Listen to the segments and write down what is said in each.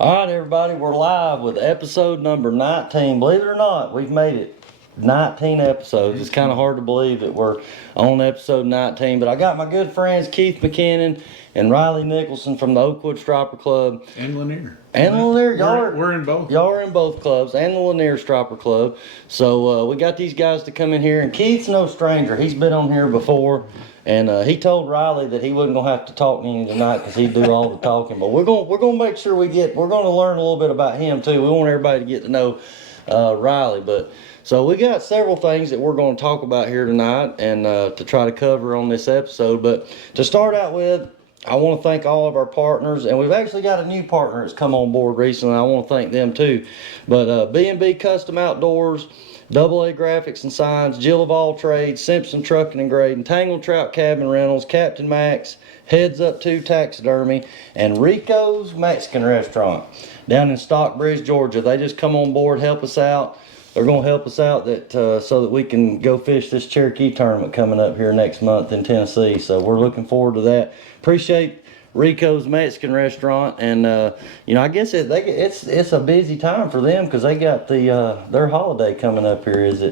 All right, everybody, we're live with episode number 19. Believe it or not, we've made it 19 episodes. It's kind of hard to believe that we're on episode 19, but I got my good friends Keith MacKinnon and Riley Nicholson from the Oakwood Striper Club. And Lanier. And Lanier, we're in both. Y'all are in both clubs, and the Lanier Striper Club. So we got these guys to come in here, and Keith's no stranger. He's been on here before. And he told Riley that he wasn't gonna have to talk to him tonight because he'd do all the talking. But we're gonna make sure we're gonna learn a little bit about him too. We want everybody to get to know Riley. But so we got several things that we're gonna talk about here tonight and to try to cover on this episode. But to start out with, I want to thank all of our partners, and we've actually got a new partner that's come on board recently. I want to thank them too. But B&B Custom Outdoors, AA Graphics and Signs, Jill of All Trades, Simpson Trucking and Grading, Tangle Trout Cabin Rentals, Captain Max, Heads Up 2 Taxidermy, and Rico's Mexican Restaurant down in Stockbridge, Georgia. They just come on board, help us out. They're going to help us out so that we can go fish this Cherokee tournament coming up here next month in Tennessee. So we're looking forward to that. Appreciate Rico's Mexican Restaurant, and I guess it's a busy time for them because they got their holiday coming up here. Is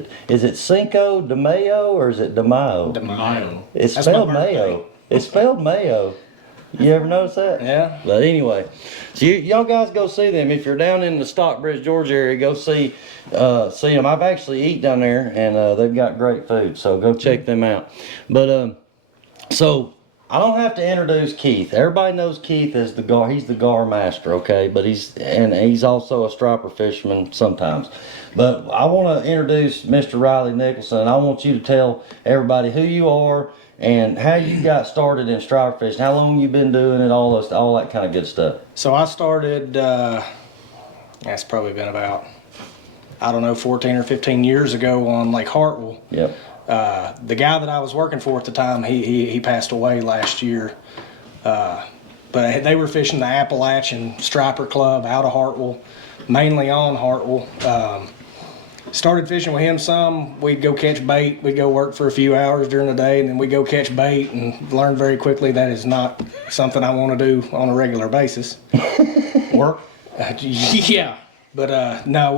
it Cinco de Mayo or is it de Mayo? De Mayo. It's spelled Mayo. It's spelled Mayo. You ever notice that? Yeah. But anyway, so y'all guys go see them. If you're down in the Stockbridge, Georgia area, go see them. I've actually eaten down there, and they've got great food. So go check them out. But so I don't have to introduce Keith. Everybody knows Keith as the gar. He's the gar master, okay? But he's also a striper fisherman sometimes. But I want to introduce Mr. Riley Nicholson, and I want you to tell everybody who you are and how you got started in striper fishing. How long you been doing it? All that kind of good stuff. So I started. That's probably been about 14 or 15 years ago on Lake Hartwell. Yep. The guy that I was working for at the time, he passed away last year. But they were fishing the Appalachian Striper Club out of Hartwell, mainly on Hartwell. Started fishing with him some. We'd go catch bait. We'd go work for a few hours during the day, and then we'd go catch bait, and learned very quickly that is not something I want to do on a regular basis. Work? Yeah. But no,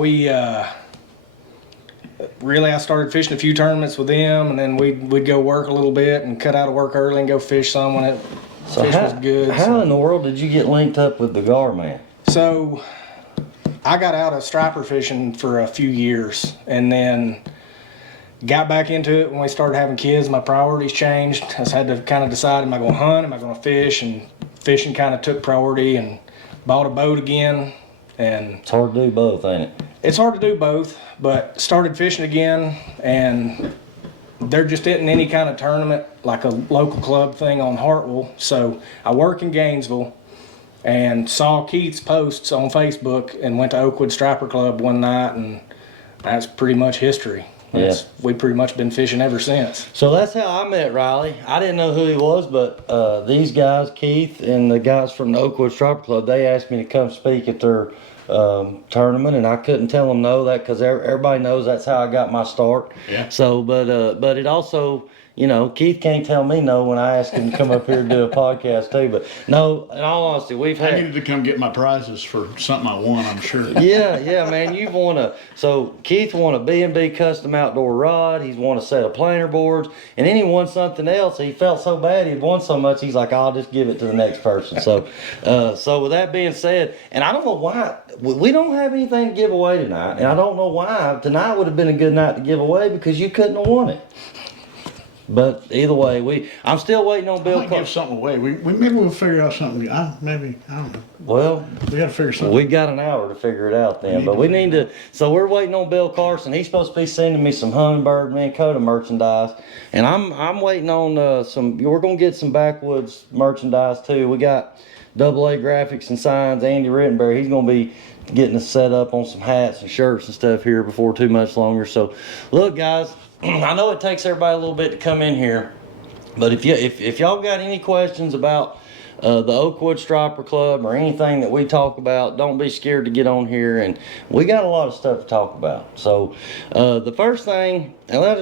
really, I started fishing a few tournaments with them, and then we'd go work a little bit and cut out of work early and go fish some when fish was good. How in the world did you get linked up with the gar man? So I got out of striper fishing for a few years, and then got back into it when we started having kids. My priorities changed. I just had to kind of decide, am I going to hunt, am I going to fish? And fishing kind of took priority, and bought a boat again. And It's hard to do both, ain't it? it's hard to do both, but started fishing again, and there just isn't any kind of tournament like a local club thing on Hartwell. So I work in Gainesville and saw Keith's posts on Facebook and went to Oakwood Striper Club one night, and that's pretty much history. We've pretty much been fishing ever since. So that's how I met Riley. I didn't know who he was, but these guys, Keith and the guys from the Oakwood Striper Club, they asked me to come speak at their tournament, and I couldn't tell them no, that because everybody knows that's how I got my start. Yeah. So, but it also, Keith can't tell me no when I ask him to come up here and do a podcast too. But no, in all honesty, I needed to come get my prizes for something I won, I'm sure. Yeah, man, you've won so Keith won a B&B custom outdoor rod. He's won a set of planer boards, and then he won something else. He felt so bad he'd won so much, he's like, I'll just give it to the next person. So with that being said, and I don't know why, we don't have anything to give away tonight, and I don't know why. Tonight would have been a good night to give away because you couldn't have won it. But either way, I'm still waiting on Bill. I might give something away. Maybe we'll figure out something. I don't know. Well, we got to figure something. We got an hour to figure it out then, but we need to. So we're waiting on Bill Carson. He's supposed to be sending me some Humminbird Minn Kota merchandise, and I'm waiting on some. We're gonna get some Backwoods merchandise too. We got AA Graphics and Signs. Andy Rittenberry. He's gonna be getting us set up on some hats and shirts and stuff here before too much longer. So, look, guys. I know it takes everybody a little bit to come in here, but if y'all got any questions about the Oakwood Striper Club or anything that we talk about, don't be scared to get on here, and we got a lot of stuff to talk about. So the first thing, and we're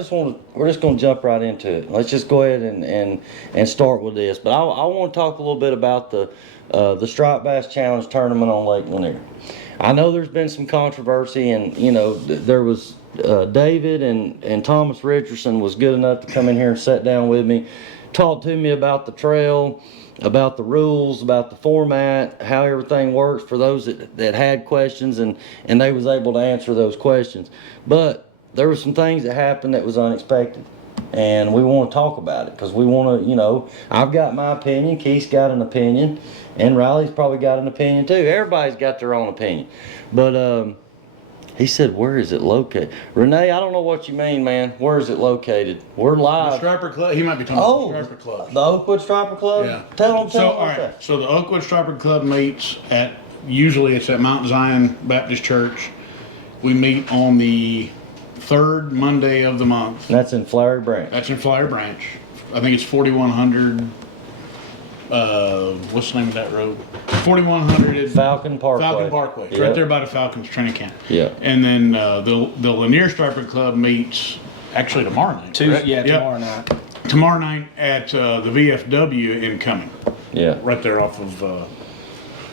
just going to jump right into it. Let's just go ahead and start with this. But I want to talk a little bit about the the Striped Bass Challenge tournament on Lake Lanier. I know there's been some controversy, and there was David and Thomas Richardson was good enough to come in here and sit down with me, talk to me about the trail, about the rules, about the format, how everything works for those that had questions, and they was able to answer those questions. But there were some things that happened that was unexpected, and we want to talk about it because we want to, I've got my opinion, Keith's got an opinion, and Riley's probably got an opinion too. Everybody's got their own opinion. But he said, where is it located? Renee, I don't know what you mean, man. Where is it located? We're The live. Striper Club. He might be talking about the Striper Club. The Oakwood Striper Club? Yeah. Tell them. So, all right. So the Oakwood Striper Club meets usually it's at Mount Zion Baptist Church. We meet on the third Monday of the month. And that's in Flowery Branch. That's in Flowery Branch. I think it's 4100. What's the name of that road? 4100 Falcon Parkway. Falcon Parkway. It's right there by the Falcons training camp. Yeah. And then the Lanier Striper Club meets actually tomorrow night. Tomorrow night. Tomorrow night at the VFW in Cumming. Yeah. Right there off of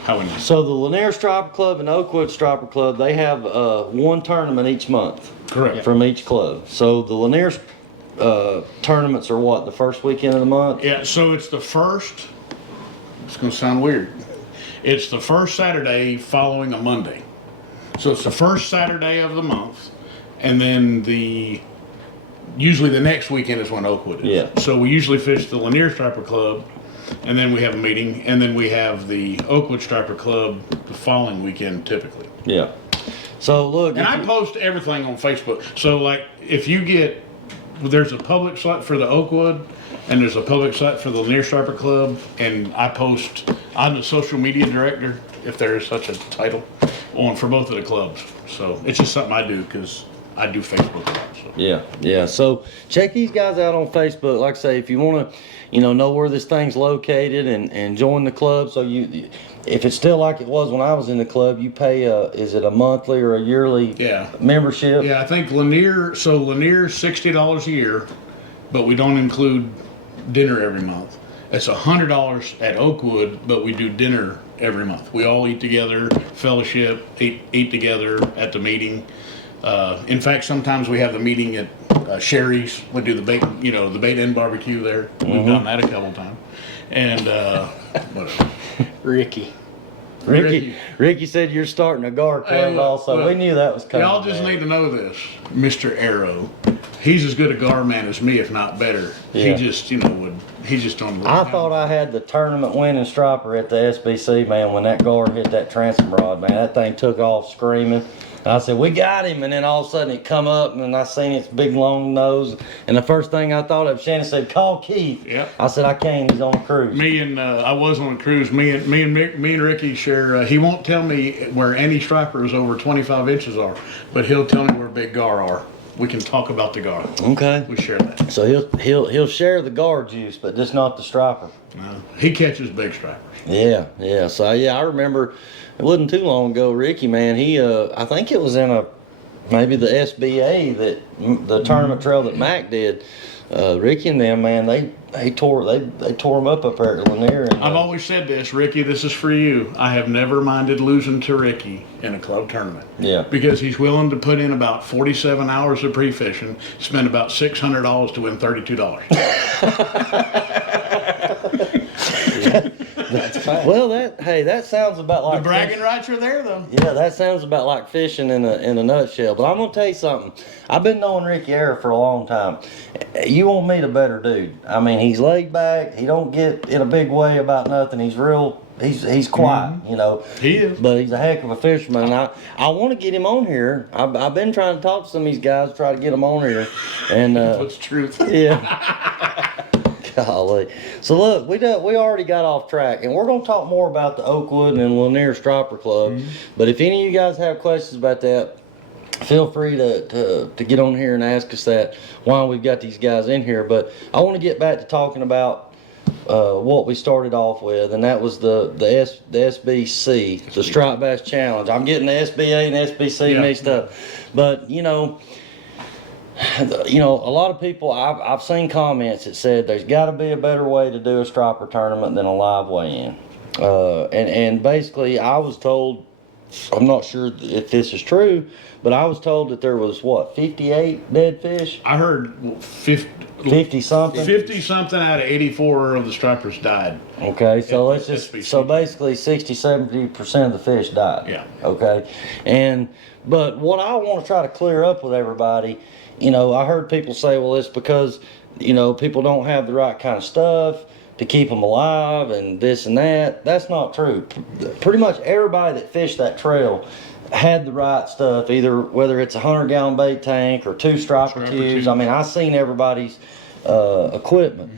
Highway 9. So the Lanier Striper Club and Oakwood Striper Club, they have one tournament each month. Correct. From each club. So the Lanier tournaments are what, the first weekend of the month? Yeah, so it's the first, it's going to sound weird. It's the first Saturday following a Monday. So it's the first Saturday of the month, and then usually the next weekend is when Oakwood is. Yeah. So we usually fish the Lanier Striper Club, and then we have a meeting, and then we have the Oakwood Striper Club the following weekend typically. Yeah. So look. And I post everything on Facebook. So like if you get, there's a public site for the Oakwood, and there's a public site for the Lanier Striper Club, and I post, I'm the social media director, if there is such a title, for both of the clubs. So it's just something I do because I do Facebook a lot. So. Yeah. So check these guys out on Facebook. Like I say, if you want to, know where this thing's located and join the club. So if it's still like it was when I was in the club, you pay is it a monthly or a yearly membership? Yeah, I think Lanier's $60 a year, but we don't include dinner every month. It's $100 at Oakwood, but we do dinner every month. We all eat together, fellowship, eat together at the meeting. In fact, sometimes we have the meeting at Sherry's. We do the bait and barbecue there. We've done that a couple times. And whatever. Ricky said you're starting a gar club Hey, also. look, We knew that was coming. Y'all just need to know this. Mr. Arrow, he's as good a gar man as me, if not better. Yeah. He just, he just don't. I thought I had the tournament winning striper at the SBC, man, when that gar hit that transom rod, man. That thing took off screaming. I said, we got him, and then all of a sudden it come up, and I seen its big long nose, and the first thing I thought of, Shannon said, call Keith. Yep. I said, I can't, he's on a cruise. Me and I was on a cruise. Me and Ricky share. He won't tell me where any stripers over 25 inches are, but he'll tell me where big gar are. We can talk about the gar. Okay. We share that. So he'll share the gar juice, but just not the striper. No, he catches big stripers. Yeah. So I remember it wasn't too long ago, Ricky, man, he I think it was in maybe the SBA that the tournament trail that Mac did. Ricky and them, man, they tore him up there at Lanier. And, I've always said this, Ricky, this is for you. I have never minded losing to Ricky in a club tournament. Yeah. Because he's willing to put in about 47 hours of pre-fishing, spend about $600 to win $32. That's a fact. Well, that sounds about like The bragging rights are there, though. Yeah, that sounds about like fishing in a nutshell. But I'm gonna tell you something. I've been knowing Ricky Era for a long time. You won't meet a better dude. I mean, he's laid back. He don't get in a big way about nothing. He's real. He's quiet, He is. But he's a heck of a fisherman. And I want to get him on here. I've been trying to talk to some of these guys, try to get them on here. And That's truth. yeah. Golly. So look, we already got off track, and we're going to talk more about the Oakwood and Lanier Striper Club. But if any of you guys have questions about that, feel free to get on here and ask us that while we've got these guys in here. But I want to get back to talking about what we started off with, and that was the SBC, the Striped Bass Challenge. I'm getting the SBA and SBC mixed up, but a lot of people, I've seen comments that said there's got to be a better way to do a striper tournament than a live weigh-in. And basically I was told, I'm not sure if this is true, but I was told that there was what, 58 dead fish? I heard 50 something? 50 something out of 84 of the stripers died. Okay, so let's This just, species. so basically 60-70% of the fish died. Yeah. Okay, but what I want to try to clear up with everybody, you know, I heard people say, well, it's because, you know, people don't have the right kind of stuff to keep them alive and this and that. That's not true. Pretty much everybody that fished that trail had the right stuff, either whether it's a 100-gallon bait tank or 2 striper cubes. I mean, I seen everybody's equipment.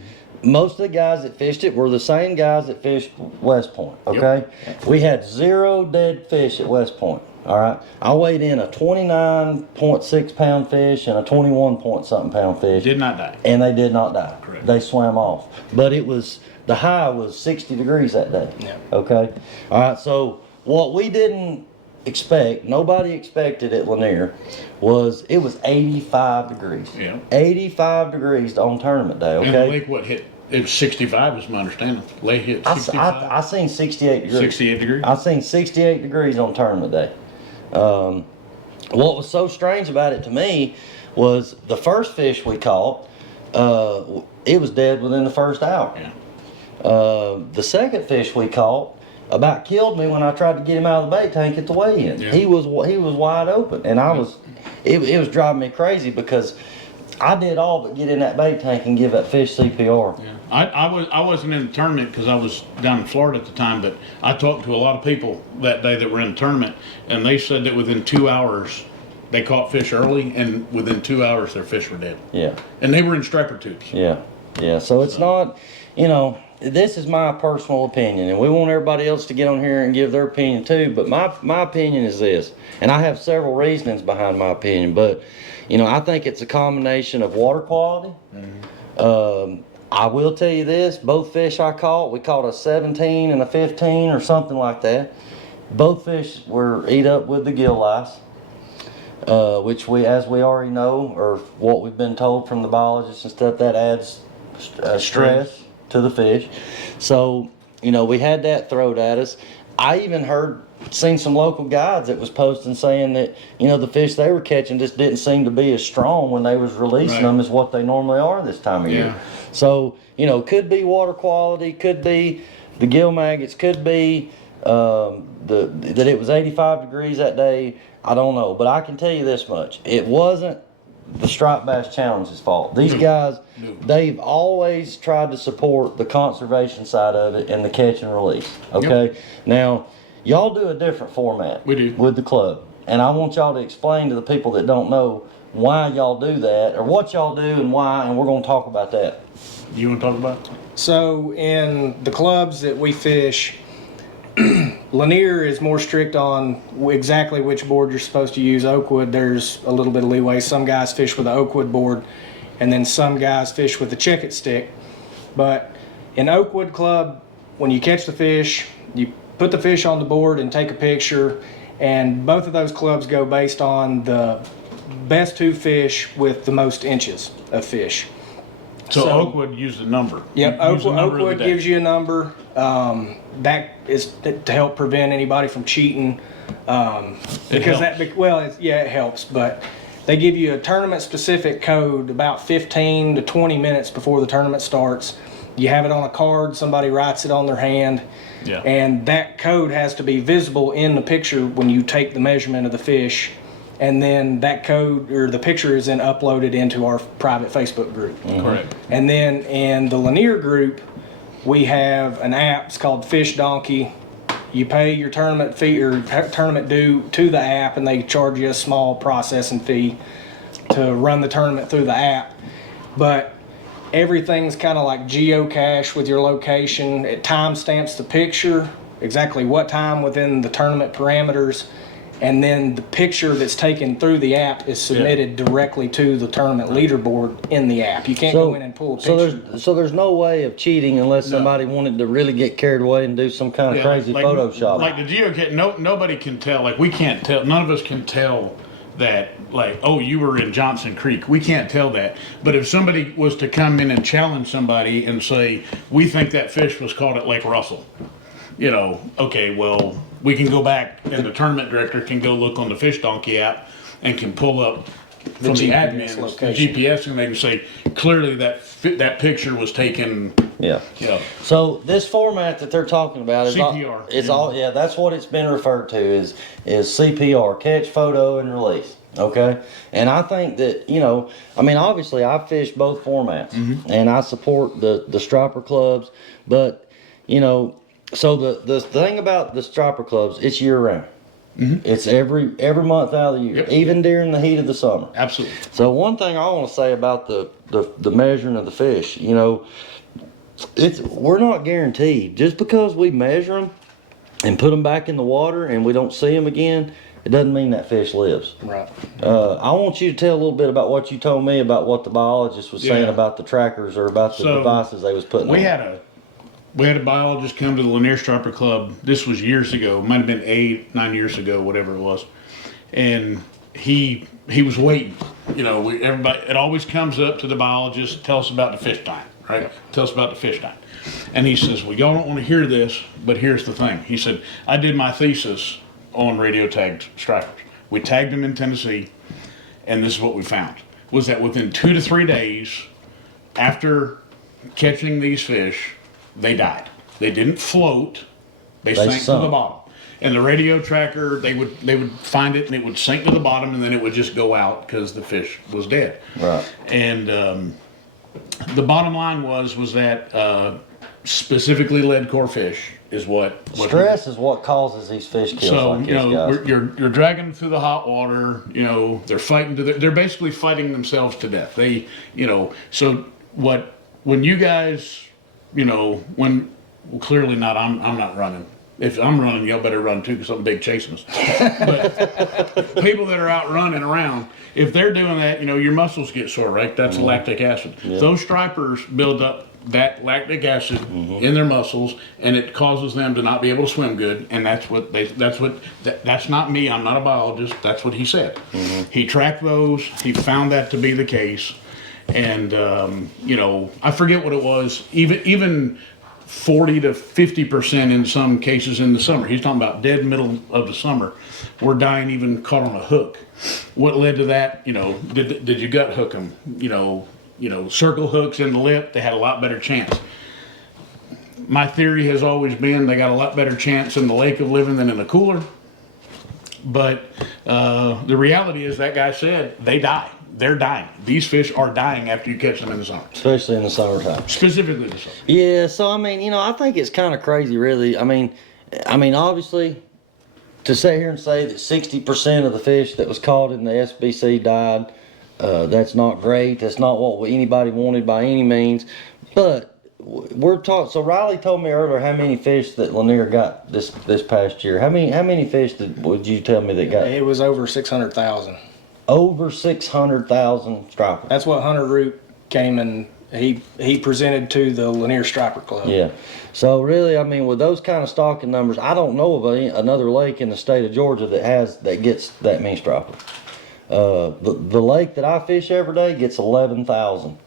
Most of the guys that fished it were the same guys that fished West Point. Okay, we had 0 dead fish at West Point. All right, I weighed in a 29.6 pound fish and a 21 point something pound fish. Did not die. And they did not die. Correct. They swam off. But it was, the high was 60 degrees that day. Yeah. Okay. All right. So what we didn't expect, nobody expected at Lanier, was it was 85 degrees. Yeah. 85 degrees on tournament day. And the Okay. lake, what hit? It was 65 is my understanding. Lake hit 65. I seen 68 degrees. 68 degrees? I seen 68 degrees on tournament day. What was so strange about it to me was the first fish we caught, it was dead within the first hour. Yeah. The second fish we caught about killed me when I tried to get him out of the bait tank at the weigh-in. Yeah. He was wide open, and it was driving me crazy because I did all but get in that bait tank and give that fish CPR. Yeah. I wasn't in the tournament because I was down in Florida at the time, but I talked to a lot of people that day that were in the tournament, and they said that within 2 hours they caught fish early, and within 2 hours their fish were dead. Yeah. And they were in striper tubes. Yeah, yeah. So it's not, you know, this is my personal opinion, and we want everybody else to get on here and give their opinion too. But my opinion is this, and I have several reasonings behind my opinion. But you know, I think it's a combination of water quality. I will tell you this: both fish I caught, we caught a 17 and a 15 or something like that. Both fish were eat up with the gill lice. Which as we already know, or what we've been told from the biologists and stuff, that adds stress to the fish. So, you know, we had that thrown at us. I even seen some local guides that was posting saying that, you know, the fish they were catching just didn't seem to be as strong when they was releasing them as what they normally are this time of year. So, you know, could be water quality, could be the gill maggots, could be that it was 85 degrees that day. I don't know, but I can tell you this much: it wasn't the Striped Bass Challenge's fault. These guys, they've always tried to support the conservation side of it and the catch and release. Okay, now y'all do a different format. We do. With the club, and I want y'all to explain to the people that don't know why y'all do that, or what y'all do and why, and we're going to talk about that. You want to talk about it? So in the clubs that we fish, Lanier is more strict on exactly which board you're supposed to use. Oakwood, there's a little bit of leeway. Some guys fish with the Oakwood board, and then some guys fish with the check-it stick. But in Oakwood Club, when you catch the fish, you put the fish on the board and take a picture, and both of those clubs go based on the best 2 fish with the most inches of fish. So Oakwood used a number. Yep, Use the number of the Oakwood day. gives you a number. That is to help prevent anybody from cheating. Because it helps. But they give you a tournament-specific code about 15 to 20 minutes before the tournament starts. You have it on a card. Somebody writes it on their hand. Yeah. And that code has to be visible in the picture when you take the measurement of the fish. And then that code or the picture is then uploaded into our private Facebook group. Correct. And then in the Lanier group, we have an app. It's called Fish Donkey. You pay your tournament fee or tournament due to the app, and they charge you a small processing fee to run the tournament through the app. But everything's kind of like geocache with your location. It timestamps the picture, exactly what time within the tournament parameters. And then the picture that's taken through the app is submitted directly to the tournament leaderboard in the app. You can't go in and pull a picture. So there's no way of cheating unless somebody wanted to really get carried away and do some kind of crazy Photoshop. Like the geocache, nobody can tell. Like we can't tell. None of us can tell that. Like, oh, you were in Johnson Creek. We can't tell that. But if somebody was to come in and challenge somebody and say, we think that fish was caught at Lake Russell, okay, well, we can go back and the tournament director can go look on the Fish Donkey app and can pull up from the GPS admin the location. GPS, and they can say clearly that picture was taken. Yeah. You know, So this format that they're talking about is CPR. It's all yeah. That's what it's been referred to is CPR, catch, photo, and release. Okay, and I think that obviously I fish both formats, and I support the striper clubs, but so the thing about the striper clubs, it's year round. It's every month out of the year, Yep. even during the heat of the summer. absolutely. So one thing I want to say about the measuring of the fish, we're not guaranteed. Just because we measure them and put them back in the water and we don't see them again, it doesn't mean that fish lives. Right. I want you to tell a little bit about what you told me about what the biologist was saying Yeah. about the trackers or about the So, devices they was putting We on. had a biologist come to the Lanier Striper Club. This was years ago. Might have been 8, 9 years ago, whatever it was. And he was waiting. Everybody. It always comes up to the biologist. Tell us about the fish time, right? Tell us about the fish time. And he says, "Well, y'all don't want to hear this, but here's the thing." He said, "I did my thesis on radio tagged stripers. We tagged them in Tennessee, and this is what we found: was that within 2 to 3 days after catching these fish, they died. They didn't float; they sank to sunk. the bottom. And the radio tracker, they would find it and it would sink to the bottom, and then it would just go out because the fish was dead." Right. And the bottom line was that specifically lead core fish is what Stress is what causes these fish kills so like this, guys. you're dragging them through the hot water. They're fighting they're basically fighting themselves to death. So when you guys when well, clearly not. I'm not running. If I'm running, y'all better run too, because something big chasing us. But people that are out running around, if they're doing that, your muscles get sore, right? That's lactic acid. Yep. Those stripers build up that lactic acid in their muscles, and it causes them to not be able to swim good. And that's not me. I'm not a biologist. That's what he said. He tracked those. He found that to be the case. And I forget what it was. Even 40 to 50% in some cases in the summer. He's talking about dead middle of the summer. We're dying even caught on a hook. What led to that? Did you gut hook them? Circle hooks in the lip. They had a lot better chance. My theory has always been they got a lot better chance in the lake of living than in the cooler. But the reality is that guy said they die. They're dying. These fish are dying after you catch them in the summer. Especially in the summertime. Specifically the summer. Yeah, so I think it's kind of crazy, really. I mean, obviously, to sit here and say that 60% of the fish that was caught in the SBC died, that's not great. That's not what anybody wanted by any means. But we're taught. So Riley told me earlier how many fish that Lanier got this past year. How many fish would you tell me that got? It was over 600,000. Over 600,000 stripers. That's what Hunter Root came and he presented to the Lanier Striper Club. Yeah. So really, with those kind of stocking numbers, I don't know of another lake in the state of Georgia that gets that many stripers. The lake that I fish every day gets 11,000.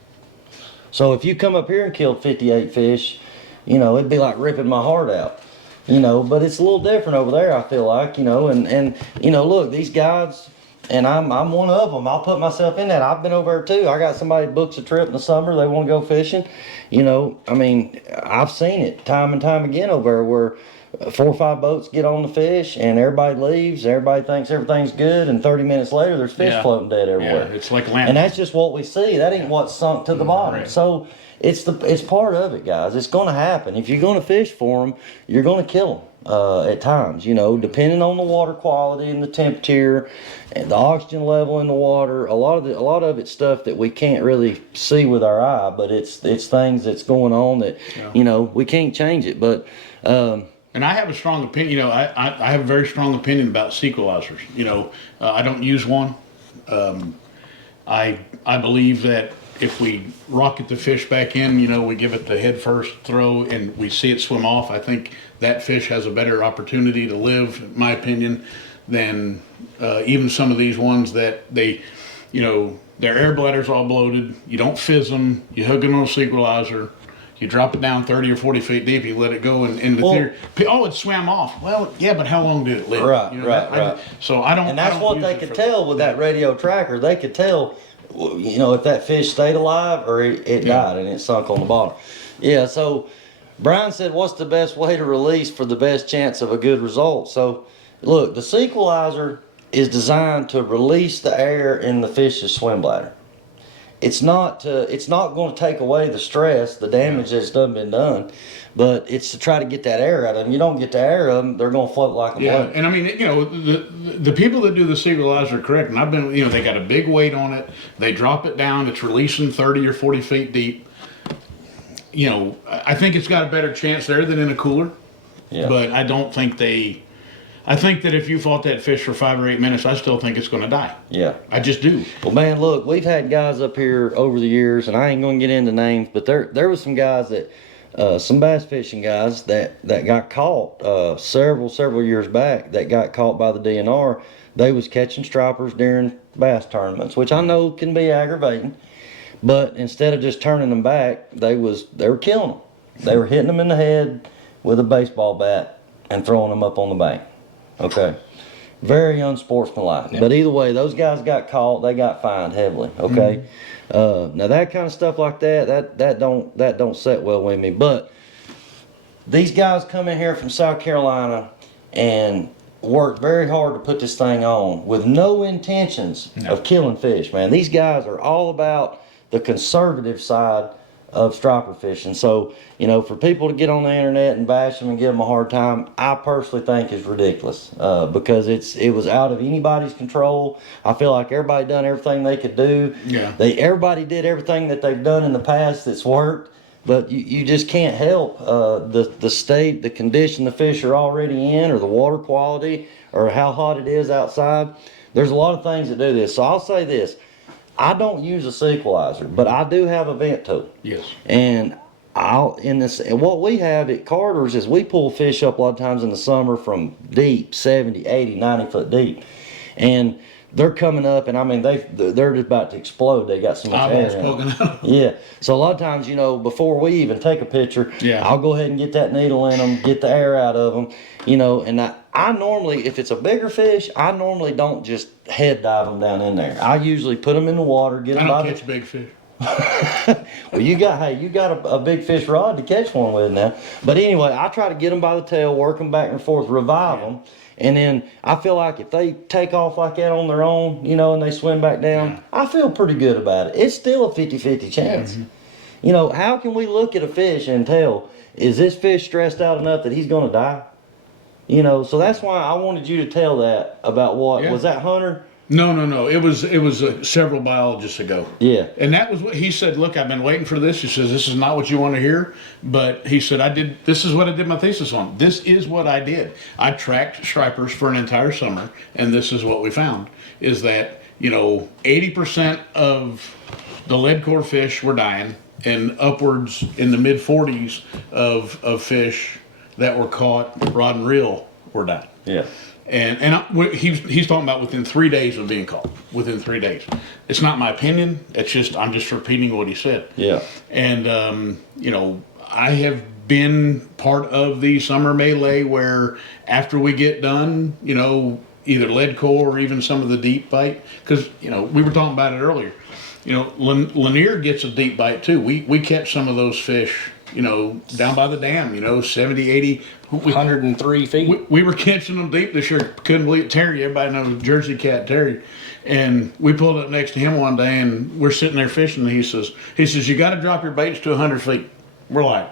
So if you come up here and killed 58 fish, it'd be like ripping my heart out. But it's a little different over there, I feel like, and look, these guys. And I'm one of them. I'll put myself in that. I've been over there too. I got somebody that books a trip in the summer. They want to go fishing. I've seen it time and time again over there where 4 or 5 boats get on the fish and everybody leaves. Everybody thinks everything's good, and 30 minutes later there's fish floating dead everywhere. Yeah, it's like land. And that's just what we see. That ain't what's sunk to the bottom. Right. So it's part of it, guys. It's going to happen. If you're going to fish for them, you're going to kill them. At times, depending on the water quality and the temperature and the oxygen level in the water, a lot of it's stuff that we can't really see with our eye, but it's things that's going on that we can't change it. But and I have a strong opinion. I have a very strong opinion about sequelizers. I don't use one. I believe that if we rocket the fish back in, we give it the head first throw and we see it swim off, I think that fish has a better opportunity to live, in my opinion, than even some of these ones that their air bladder's all bloated. You don't fizz them. You hook it on a sequelizer. You drop it down 30 or 40 feet deep, you let it go, and in the Well- theory, oh, it swam off. Well, yeah, but how long did it live? Right, right. So I don't. And that's I don't what use they it could for tell with that radio tracker. They could tell, if that fish stayed alive or it died and it sunk on the bottom. Yeah, so Brian said, what's the best way to release for the best chance of a good result? So, look, the sequelizer is designed to release the air in the fish's swim bladder. It's not going to take away the stress, the damage that's been done, but it's to try to get that air out of them. You don't get the air out of them, they're going to float like a balloon. And I mean, the people that do the sequelizer are correct, and I've been, they got a big weight on it. They drop it down. It's releasing 30 or 40 feet deep. I think it's got a better chance there than in a cooler. Yeah. But I don't think I think that if you fought that fish for 5 or 8 minutes, I still think it's going to die. Yeah. I just do. Well, man, look, we've had guys up here over the years, and I ain't going to get into names, but there was some guys that, some bass fishing guys that got caught several years back that got caught by the DNR. They was catching stripers during bass tournaments, which I know can be aggravating, but instead of just turning them back, they were killing them. They were hitting them in the head with a baseball bat and throwing them up on the bank. Okay. Very unsportsmanlike. Yep. But either way, those guys got caught. They got fined heavily. Okay. Now that kind of stuff like that don't set well with me. But these guys come in here from South Carolina and work very hard to put this thing on with no intentions of killing fish, man. These guys are all about the conservative side of striper fishing. So, for people to get on the internet and bash them and give them a hard time, I personally think is ridiculous because it was out of anybody's control. I feel like everybody done everything they could do. Yeah. Everybody did everything that they've done in the past that's worked, but you just can't help the state, the condition the fish are already in, or the water quality, or how hot it is outside. There's a lot of things that do this. So I'll say this. I don't use a sequelizer, but I do have a vent tool. Yes. And what we have at Carter's is we pull fish up a lot of times in the summer from deep, 70, 80, 90 foot deep. And they're coming up, and I mean, they're just about to explode. They got so much air in them. Yeah. So a lot of times, before we even take a picture, I'll go ahead and get that needle in them, get the air out of them, and I normally, if it's a bigger fish, I normally don't just head dive them down in there. I usually put them in the water, get them I don't catch big fish. Well, you got a big fish rod to catch one with now. But anyway, I try to get them by the tail, work them back and forth, revive them. And then I feel like if they take off like that on their own, and they swim back down, I feel pretty good about it. It's still a 50-50 chance. Mm-hmm. How can we look at a fish and tell, is this fish stressed out enough that he's going to die? So that's why I wanted you to tell that about was that Hunter? No. It was several biologists ago. Yeah. And that was what he said. Look, I've been waiting for this. He says, this is not what you want to hear. But he said, this is what I did my thesis on. This is what I did. I tracked stripers for an entire summer. And this is what we found is that, 80% of the lead core fish were dying, and upwards in the mid 40s of fish that were caught rod and reel were dying. Yeah. He's talking about within 3 days of being caught. Within 3 days. It's not my opinion. I'm just repeating what he said. Yeah. And I have been part of the summer melee where after we get done, either lead core or even some of the deep bite, because we were talking about it earlier. Lanier gets a deep bite too. We catch some of those fish, down by the dam, 70, 80. 103 feet. We were catching them deep this year. Couldn't believe it. Terry, everybody knows Jersey Cat Terry. And we pulled up next to him one day, and we're sitting there fishing, and he says, you got to drop your baits to 100 feet. We're like,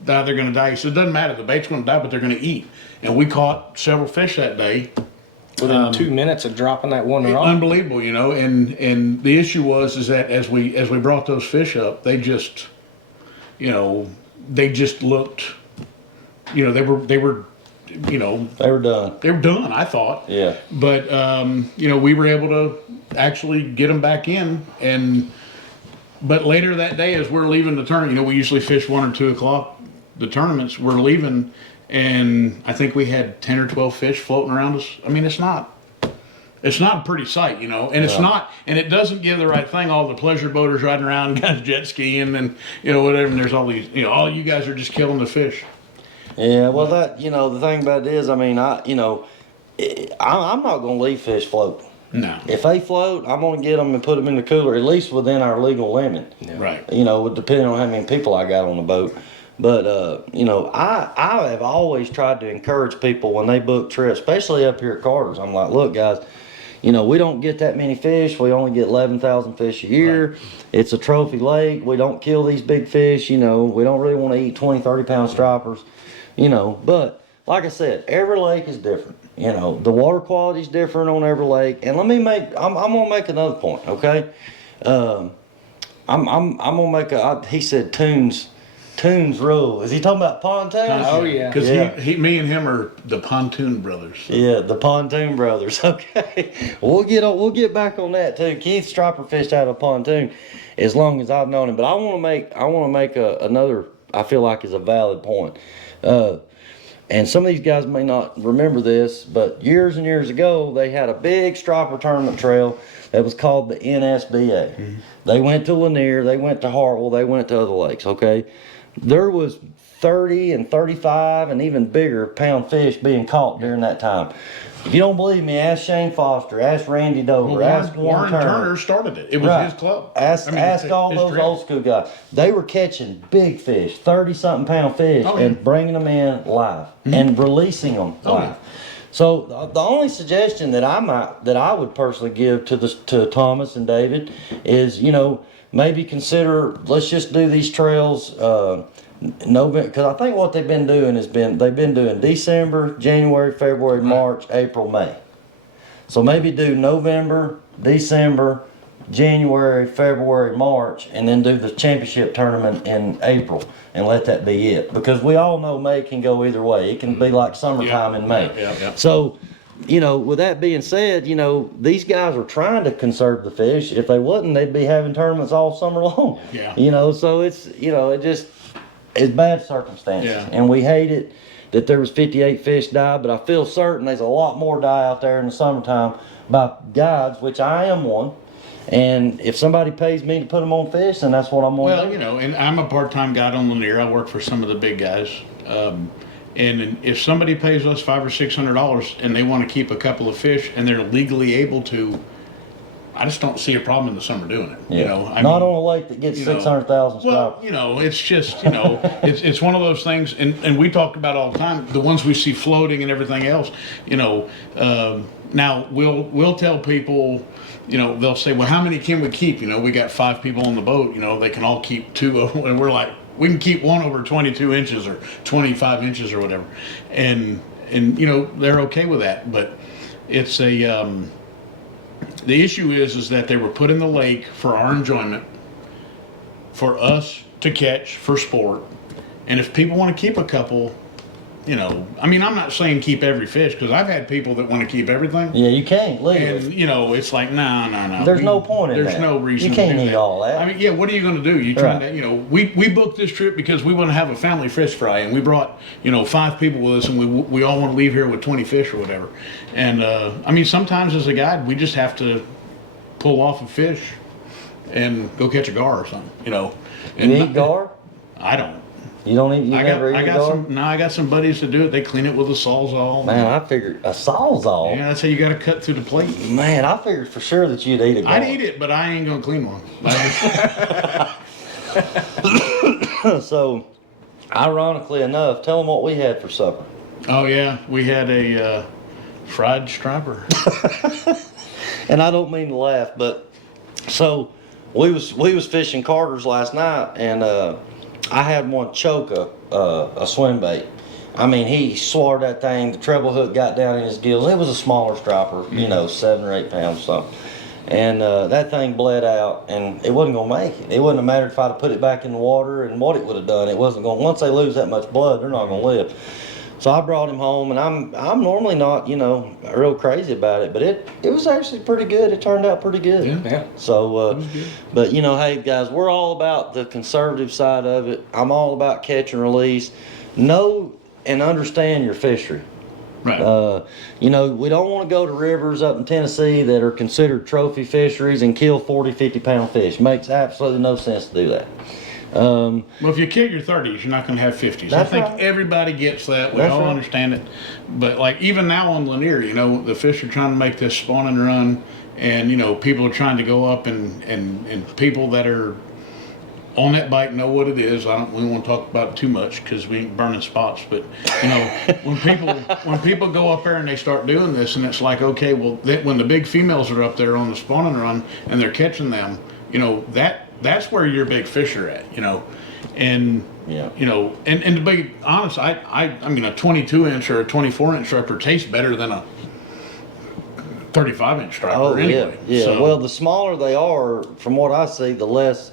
they're going to die. He said, it doesn't matter. The bait's going to die, but they're going to eat. And we caught several fish that day. Within 2 minutes of dropping that one rod. Unbelievable, and the issue is that as we brought those fish up, they just looked, they were done. They were done, I thought. Yeah. But we were able to actually get them back in, but later that day, as we're leaving the tournament, we usually fish 1 or 2 o'clock. The tournaments, we're leaving. And I think we had 10 or 12 fish floating around us. I mean, it's not It's not a pretty sight, you know, and it's not, and it doesn't give the right thing. All the pleasure boaters riding around, guys jet skiing, and whatever. And there's all these, all you guys are just killing the fish. Yeah, well, that the thing about it is, I mean, I'm not gonna leave fish floating. No. If they float, I'm gonna get them and put them in the cooler, at least within our legal limit. Yeah. Right. Depending on how many people I got on the boat. But I have always tried to encourage people when they book trips, especially up here at Carter's. I'm like, look, guys, we don't get that many fish. We only get 11,000 fish a year. Right. It's a trophy lake. We don't kill these big fish. We don't really want to eat 20, 30-pound stripers. But like I said, every lake is different. The water quality is different on every lake. And I'm gonna make another point, okay? I'm gonna make he said Toons rule. Is he talking about pontoons? Oh yeah. Because me and him are the pontoon brothers. So. Yeah, the pontoon brothers. Okay, we'll get back on that too. Keith striper fished out of a pontoon, as long as I've known him. But I want to make another. I feel like is a valid point. And some of these guys may not remember this, but years and years ago, they had a big striper tournament trail that was called the NSBA. Mm-hmm. They went to Lanier, they went to Hartwell, they went to other lakes, okay? There was 30 and 35 and even bigger pound fish being caught during that time. If you don't believe me, ask Shane Foster, ask Randy Dover, ask Warren Turner started it. It was his club. Ask all those old school guys. They were catching big fish, 30-something pound fish, and bringing them in live and releasing them live. Yeah. So the only suggestion that I would personally give to Thomas and David is, maybe consider, let's just do these trails November, because I think what they've been doing they've been doing December, January, February, March, April, May. So maybe do November, December, January, February, March, and then do the championship tournament in April, and let that be it. Because we all know May can go either way. It can be like summertime in May. Yeah. So, with that being said, these guys are trying to conserve the fish. If they wouldn't, they'd be having tournaments all summer long. Yeah. So it's bad circumstances. Yeah. And we hate it that there was 58 fish die, but I feel certain there's a lot more die out there in the summertime by guides, which I am one. And if somebody pays me to put them on fish, then that's what I'm going to do. And I'm a part-time guide on Lanier. I work for some of the big guys. And if somebody pays us $500 or $600 and they want to keep a couple of fish and they're legally able to, I just don't see a problem in the summer doing it. Yeah. Not on a lake that gets 600,000 stripers. Well, it's just, it's one of those things, and we talk about all the time, the ones we see floating and everything else, now we'll tell people, they'll say, well, how many can we keep? We got 5 people on the boat, they can all keep 2 of them, and we're like, we can keep one over 22 inches or 25 inches or whatever. And they're okay with that, but it's the issue is that they were put in the lake for our enjoyment, for us to catch for sport. And if people want to keep a couple, I'm not saying keep every fish, because I've had people that want to keep everything. Yeah, you can't legally. And it's like no. There's no point in that. There's no reason. You can't to do eat that. all that. What are you going to do? You trying to, we booked this trip because we want to have a family fish fry, and we brought 5 people with us, and we all want to leave here with 20 fish or whatever. And sometimes as a guide, we just have to pull off a fish and go catch a gar or something. And you eat gar? I don't. You don't eat? You never eat gar? I got some buddies that do it. They clean it with a sawzall. Man, I figured a sawzall. Yeah, that's how you got to cut through the plate. Man, I figured for sure that you'd eat a gar. I'd eat it, but I ain't gonna clean one. So, ironically enough, tell them what we had for supper. Oh yeah, we had a fried striper. And I don't mean to laugh, but so we was fishing Carter's last night, and I had one choke a swim bait. I mean, he swallowed that thing. The treble hook got down in his gills. It was a smaller striper, 7 or 8 pounds something. And that thing bled out, and it wasn't gonna make it. It wouldn't have mattered if I'd have put it back in the water and what it would have done. It wasn't going. Once they lose that much blood, they're not gonna live. So I brought him home, and I'm normally not, real crazy about it, but it was actually pretty good. It turned out pretty good. Yeah. So, but hey guys, we're all about the conservative side of it. I'm all about catch and release. Know and understand your fishery. Right. You know, we don't want to go to rivers up in Tennessee that are considered trophy fisheries and kill 40, 50-pound fish. Makes absolutely no sense to do that. Well, if you kill your 30s, you're not going to have 50s. I That's think right. everybody gets that. We That's all right. understand it. But like even now on Lanier, you know, the fish are trying to make this spawn and run, and you know, people are trying to go up and people that are on that bite know what it is. We won't talk about it too much because we ain't burning spots. But you know, when people go up there and they start doing this, and it's like, okay, well, when the big females are up there on the spawn and run and they're catching them, you know, that's where your big fish are at, you know, and Yeah. you know, and to be honest, I mean, a 22-inch or a 24-inch striper tastes better than a 35-inch striper. Oh anyway. yeah, yeah. So, Well, the smaller they are, from what I see, the less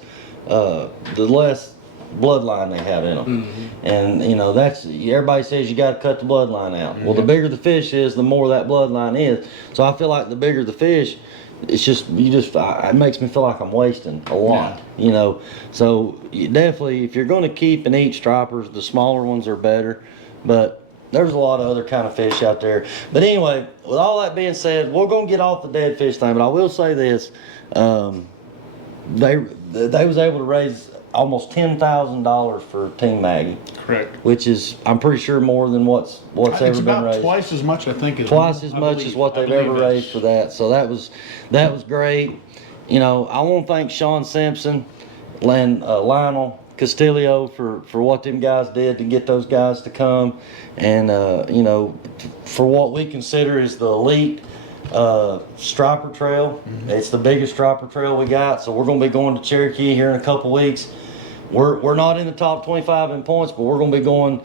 bloodline they have in them. And you know, that's everybody says you got to cut the bloodline out. Well, the bigger the fish is, the more that bloodline is. So I feel like the bigger the fish, it's just it makes me feel like I'm wasting a lot. Yeah. You know, so you definitely, if you're going to keep and eat stripers, the smaller ones are better. But there's a lot of other kind of fish out there. But anyway, with all that being said, we're going to get off the dead fish thing. But I will say this: they was able to raise almost $10,000 for Team Maggie, correct. which is, I'm pretty sure, more than what's It's ever been about raised. twice as much, I think. Twice as much as what they've ever raised for that. So that was great. You know, I want to thank Sean Simpson, Lionel Castillo for what them guys did to get those guys to come, and you know, for what we consider is the elite striper trail. It's the biggest striper trail we got. So we're going to be going to Cherokee here in a couple weeks. We're not in the top 25 in points, but we're going to be going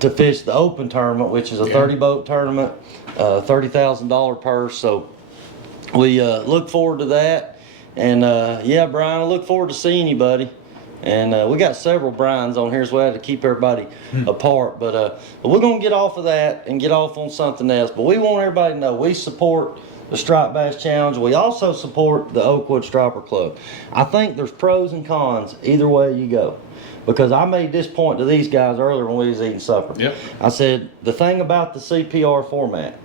to fish the open tournament, which is a 30 boat tournament, $30,000 purse. So we look forward to that. And yeah, Brian, I look forward to seeing you, buddy. And we got several Brians on here, so we had to keep everybody apart. But we're going to get off of that and get off on something else. But we want everybody to know we support the Striped Bass Challenge. We also support the Oakwood Striper Club. I think there's pros and cons either way you go. Because I made this point to these guys earlier when we was eating supper. Yep. I said, the thing about the CPR format,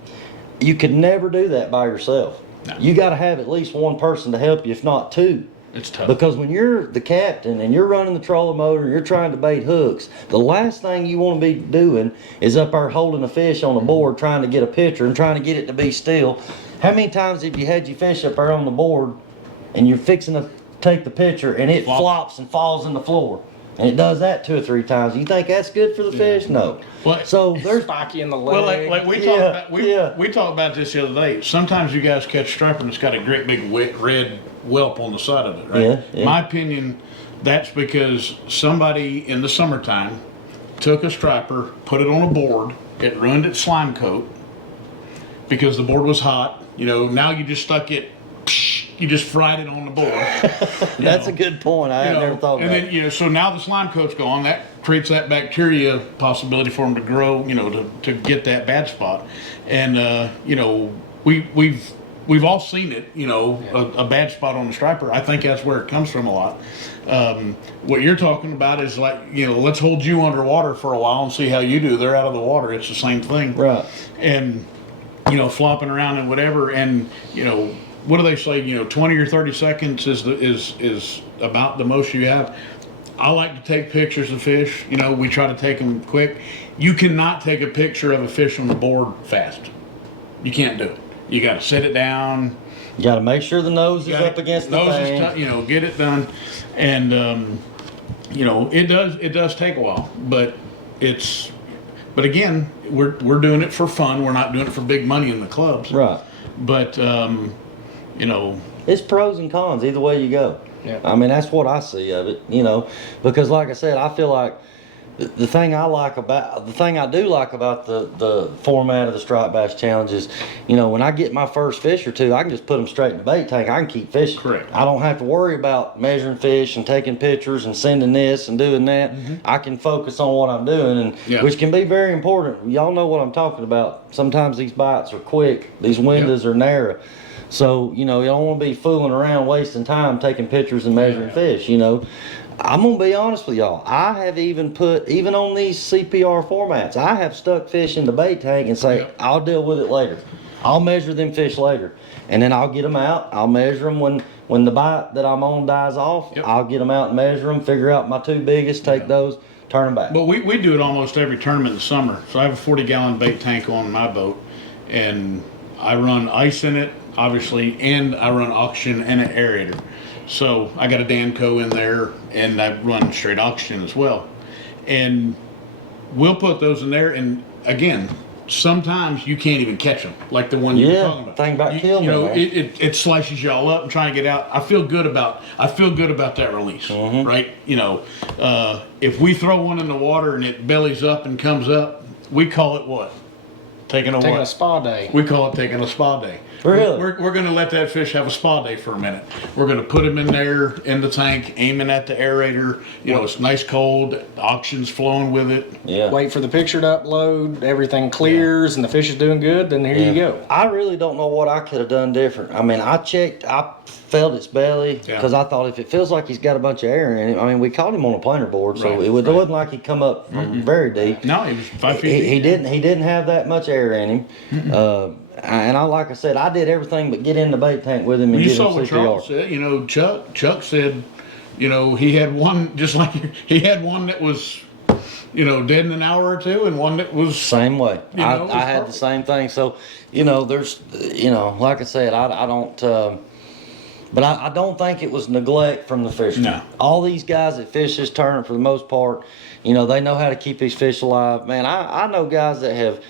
you could never do that by yourself. No. You got to have at least one person to help you, if not two. It's tough. Because when you're the captain and you're running the trolling motor and you're trying to bait hooks, the last thing you want to be doing is up there holding a fish on the board trying to get a picture and trying to get it to be still. How many times have you had your fish up there on the board and you're fixing to take the picture and it flops and falls in the floor? And it does that 2 or 3 times. You think that's good for the fish? No. Well, So there's Spiky in the leg. well, like we talked Yeah, about, yeah. we talked about this the other day. Sometimes you guys catch striper and it's got a great big red whelp on the side of it, right? Yeah, yeah. My opinion, that's because somebody in the summertime took a striper, put it on a board, it ruined its slime coat because the board was hot. You know, now you just stuck it, you just fried it on the board. That's a good point. I had never thought and about then, it. you know, so now the slime coat's gone. That creates that bacteria possibility for them to grow, you know, to get that bad spot. And, you know, we've all seen it, you know, a bad spot on the striper. I think that's where it comes from a lot. What you're talking about is like, you know, let's hold you underwater for a while and see how you do. They're out of the water. It's the same thing. Right. And, you know, flopping around and whatever. And, you know, what do they say? You know, 20 or 30 seconds is about the most you have. I like to take pictures of fish. You know, we try to take them quick. You cannot take a picture of a fish on the board fast. You can't do it. You got to set it down. You got to make sure the nose is up against the thing. You know, get it done. And, you know, it does take a while, but again, we're doing it for fun. We're not doing it for big money in the clubs. Right. But, you know, It's pros and cons either way you go. Yeah. I mean, that's what I see of it, you know, because like I said, I feel like the thing I do like about the format of the Striped Bass Challenge is, you know, when I get my first fish or two, I can just put them straight in the bait tank. I can keep fishing. Correct. I don't have to worry about measuring fish and taking pictures and sending this and doing that. I can focus on what I'm doing, and Yeah. which can be very important. Y'all know what I'm talking about. Sometimes these bites are quick. These windows are narrow. So, you know, you don't want to be fooling around wasting time taking pictures and measuring fish, you know. I'm gonna be honest with y'all. I have even on these CPR formats, I have stuck fish in the bait tank and say, Yep. I'll deal with it later. I'll measure them fish later, and then I'll get them out. I'll measure them when the bite that I'm on dies off. Yep. I'll get them out and measure them, figure out my two biggest, take those, turn them back. But we do it almost every tournament in the summer. So I have a 40-gallon bait tank on my boat, and I run ice in it, obviously, and I run oxygen and an aerator. So I got a Danco in there, and I run straight oxygen as well. And we'll put those in there, and again, sometimes you can't even catch them, like the one you were talking about. Thing about killing you know, them, man. it slices y'all up and trying to get out. I feel good about that release, right? You know, if we throw one in the water and it bellies up and comes up, we call it what? Taking a spa day. We call it taking a spa day. Really? We're going to let that fish have a spa day for a minute. We're going to put him in there in the tank, aiming at the aerator. You know, it's nice cold, the oxygen's flowing with it. Yeah. Wait for the picture to upload, everything clears, and the fish is doing good, then here you go. I really don't know what I could have done different. I mean, I felt its belly because I thought if it feels like he's got a bunch of air in it, I mean, we caught him on a planer board, so it wasn't like he'd come up from very deep. No, he was 5 feet He deep. he didn't have that much air in him. And like I said, I did everything but get in the bait tank with him and You get him saw what Charles CPR. said. You know, Chuck said, you know, he had one, just like he had one that was, you know, dead in an hour or two, and one that was Same way. You know, it was I had the perfect. same thing. So, you know, there's, you know, like I said, I don't. But I don't think it was neglect from the fishermen. No. All these guys that fish this tournament, for the most part, you know, they know how to keep these fish alive. Man, I know guys that have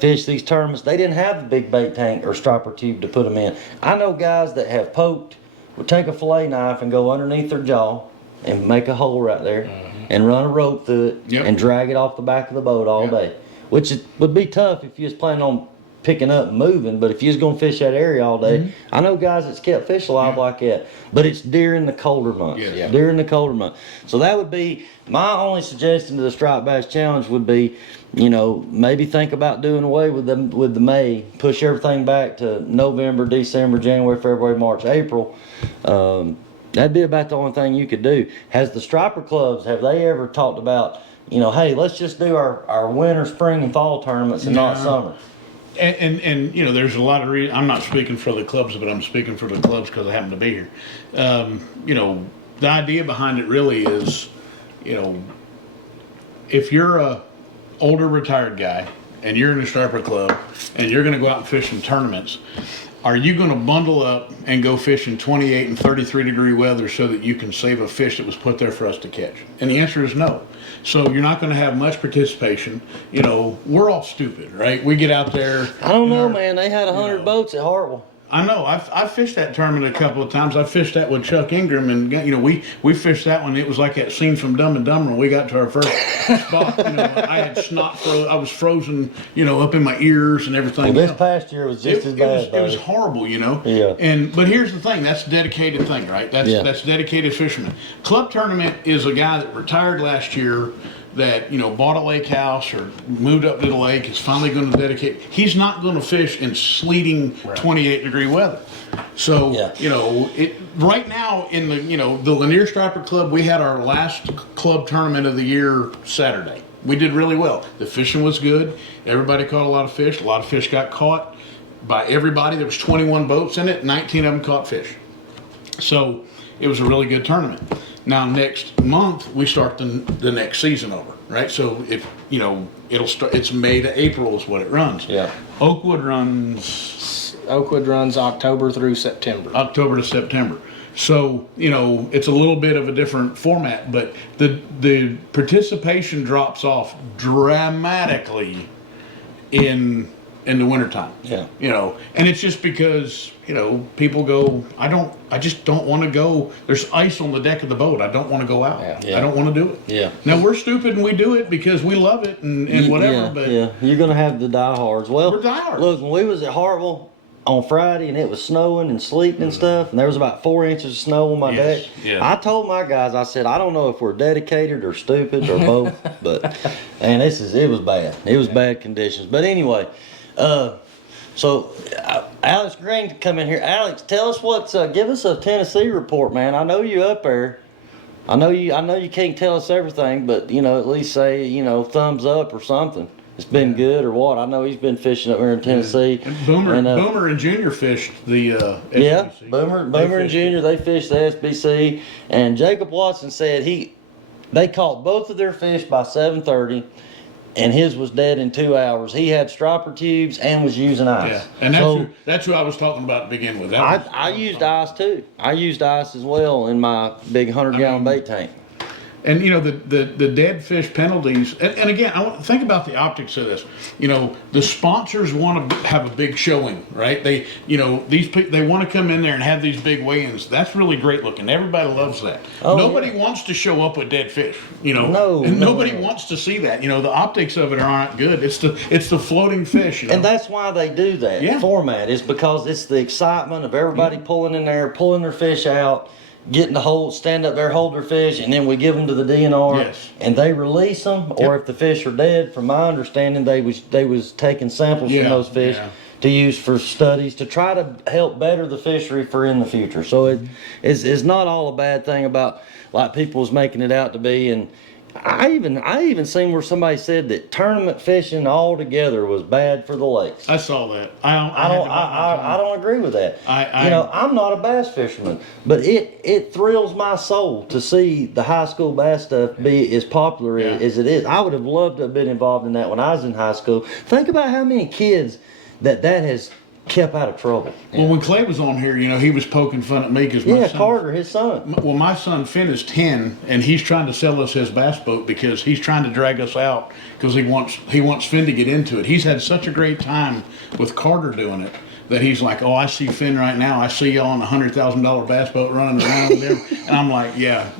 fished these tournaments. They didn't have the big bait tank or striper tube to put them in. I know guys that have poked, would take a fillet knife and go underneath their jaw and make a hole right there and run a rope through it and drag it off the back of the boat all day. Which would be tough if you was planning on picking up and moving, but if you was gonna fish that area all day, I know guys that's kept fish alive like that, but it's during the colder months. During the colder months. So that would be my only suggestion to the Striped Bass Challenge would be, you know, maybe think about doing away with the May, push everything back to November, December, January, February, March, April. That'd be about the only thing you could do. Has the striper clubs, have they ever talked about, you know, hey, let's just do our winter, spring, and fall tournaments and not summer? And you know, there's a lot of reasons. I'm not speaking for the clubs, but I'm speaking for the clubs because I happen to be here. You know, the idea behind it really is, you know, if you're a older retired guy and you're in a striper club and you're going to go out and fish in tournaments, are you going to bundle up and go fish in 28 and 33 degree weather so that you can save a fish that was put there for us to catch? And the answer is no. So you're not going to have much participation. You know, we're all stupid, right? We get out there. I don't know, man. They had 100 boats at Hartwell. I know. I've fished that tournament a couple of times. I fished that with Chuck Ingram, and you know, we fished that one. It was like that scene from Dumb and Dumber when we got to our first spot. You know, I had I was frozen, you know, up in my ears and everything. Well, this past year was just as bad. It was horrible, you know. Yeah. But here's the thing. That's a dedicated thing, right? That's dedicated fishermen. Club tournament is a guy that retired last year, that, you know, bought a lake house or moved up to the lake, is finally going to dedicate. He's not going to fish in sleeting 28 degree weather. So, you know, right now in the, you know, the Lanier Striper Club, we had our last club tournament of the year Saturday. We did really well. The fishing was good. Everybody caught a lot of fish. A lot of fish got caught by everybody. There was 21 boats in it. 19 of them caught fish. So it was a really good tournament. Now next month we start the next season over, right? So if you know, it'll start. It's May to April is what it runs. Yeah. Oakwood runs October through September. October to September. So you know, it's a little bit of a different format, but the participation drops off dramatically in the wintertime. Yeah. You know, and it's just because, you know, people go, I just don't want to go. There's ice on the deck of the boat. I don't want to go out. Yeah. I don't want to do it. Yeah. Now we're stupid and we do it because we love it and whatever, but you're gonna have the diehards. Well, we're diehards. Look, when we was at Hartwell on Friday and it was snowing and sleeting and stuff, and there was about 4 inches of snow on my deck. Yeah. I told my guys, I said, I don't know if we're dedicated or stupid or both, but and it was bad. It was bad conditions. But anyway, so Alex Green come in here. Alex, tell us give us a Tennessee report, man. I know you up there. I know you can't tell us everything, but at least say thumbs up or something. It's been good or what? I know he's been fishing up here in Tennessee. And Boomer and Junior fished the SBC. Yeah, Boomer and Junior, they fished the SBC, and Jacob Watson said they caught both of their fish by 7:30, and his was dead in 2 hours. He had striper tubes and was using ice. Yeah, and that's who I was talking about to begin with. I used ice too. I used ice as well in my big 100-gallon bait tank. And the dead fish penalties, and again, I want to think about the optics of this. The sponsors want to have a big showing, right? They they want to come in there and have these big weigh-ins. That's really great looking. Everybody loves that. Nobody wants to show up with dead fish, nobody wants to see that. The optics of it aren't good. It's the floating fish. And that's why they do that format, is because it's the excitement of everybody pulling in there, pulling their fish out, getting to stand up there, hold their fish, and then we give them to the DNR, and they release them. Or if the fish are dead, from my understanding, they was taking samples from those fish to use for studies to try to help better the fishery for in the future. So it's not all a bad thing about like people was making it out to be. And I even seen where somebody said that tournament fishing altogether was bad for the lakes. I saw that. I don't agree with that. I'm not a bass fisherman, but it thrills my soul to see the high school bass stuff be as popular as it is. I would have loved to have been involved in that when I was in high school. Think about how many kids that has kept out of trouble. Well, when Clay was on here, he was poking fun at me because my son, Carter, his son. Well, my son Finn is 10, and he's trying to sell us his bass boat because he's trying to drag us out because he wants Finn to get into it. He's had such a great time with Carter doing it that he's like, oh, I see Finn right now. I see y'all on a $100,000 bass boat running around with him, and I'm like, yeah,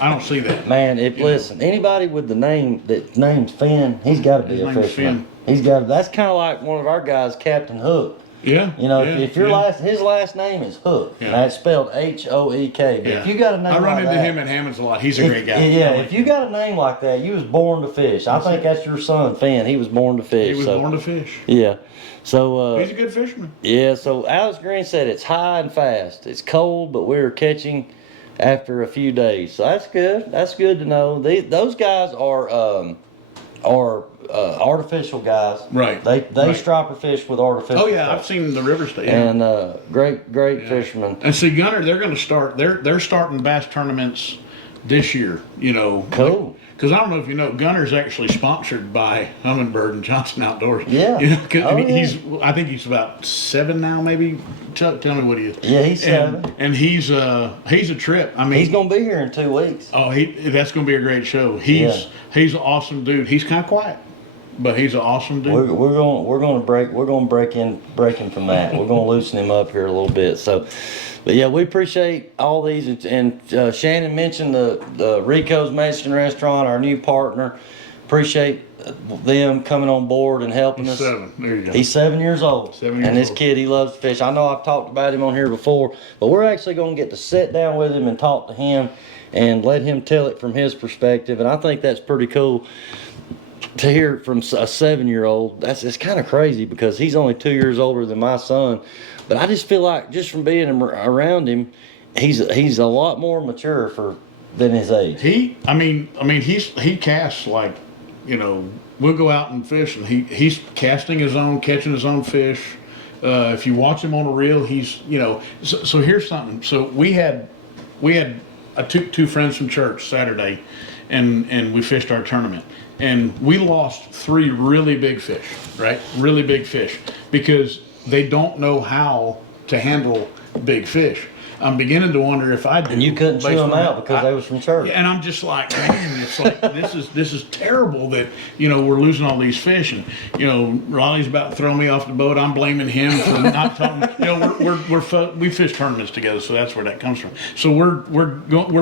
I don't see that. Man, listen, anybody with the name that's named Finn, he's got to be a fisherman. That's kind of like one of our guys, Captain Hook. Yeah. If his last name is Hook, and that's spelled H-O-E-K. But if you got a name I run like into that, him at Hammond's a lot. He's a great guy. Yeah, if you got a name like that, you was born to fish. I think that's your son, Finn. He was born to fish. He was born to fish. Yeah. So he's a good fisherman. Yeah. So Alex Green said it's high and fast. It's cold, but we're catching after a few days. So that's good. That's good to know. Those guys are artificial guys. Right. They striper fish with artificial. Oh yeah, stuff. I've seen the river stay. And great fishermen. And see, Gunner, they're going to start. They're starting bass tournaments this year. Cool. Because I don't know if you know, Gunner's actually sponsored by Humminbird and Johnson Outdoors. Yeah. I think he's about 7 now, maybe. Chuck, tell me what he is. Yeah, he's 7. And he's a trip. I mean, he's gonna be here in 2 weeks. Oh, that's gonna be a great show. He's an awesome dude. He's kind of quiet, but he's an awesome dude. We're gonna break him from that. We're gonna loosen him up here a little bit. So. But yeah, we appreciate all these, and Shannon mentioned the Rico's Mexican Restaurant, our new partner. Appreciate them coming on board and helping us. 7. There you go. He's 7 years old. 7 years and this old. kid, he loves to fish. I know I've talked about him on here before, but we're actually going to get to sit down with him and talk to him and let him tell it from his perspective. And I think that's pretty cool to hear it from a 7-year-old. It's kind of crazy because he's only 2 years older than my son. But I just feel like just from being around him, he's a lot more mature than his age. He casts like, we'll go out and fish, and he's casting his own, catching his own fish. If you watch him on a reel, he's So here's something. So we had two friends from church Saturday, and we fished our tournament, and we lost 3 really big fish, right? Really big fish, because they don't know how to handle big fish. I'm beginning to wonder if I do. And you couldn't chew them out because they was from church. And I'm just like, man, it's like this is terrible that we're losing all these fish, and Raleigh's about to throw me off the boat. I'm blaming him for not telling. We fish tournaments together, so that's where that comes from. So we're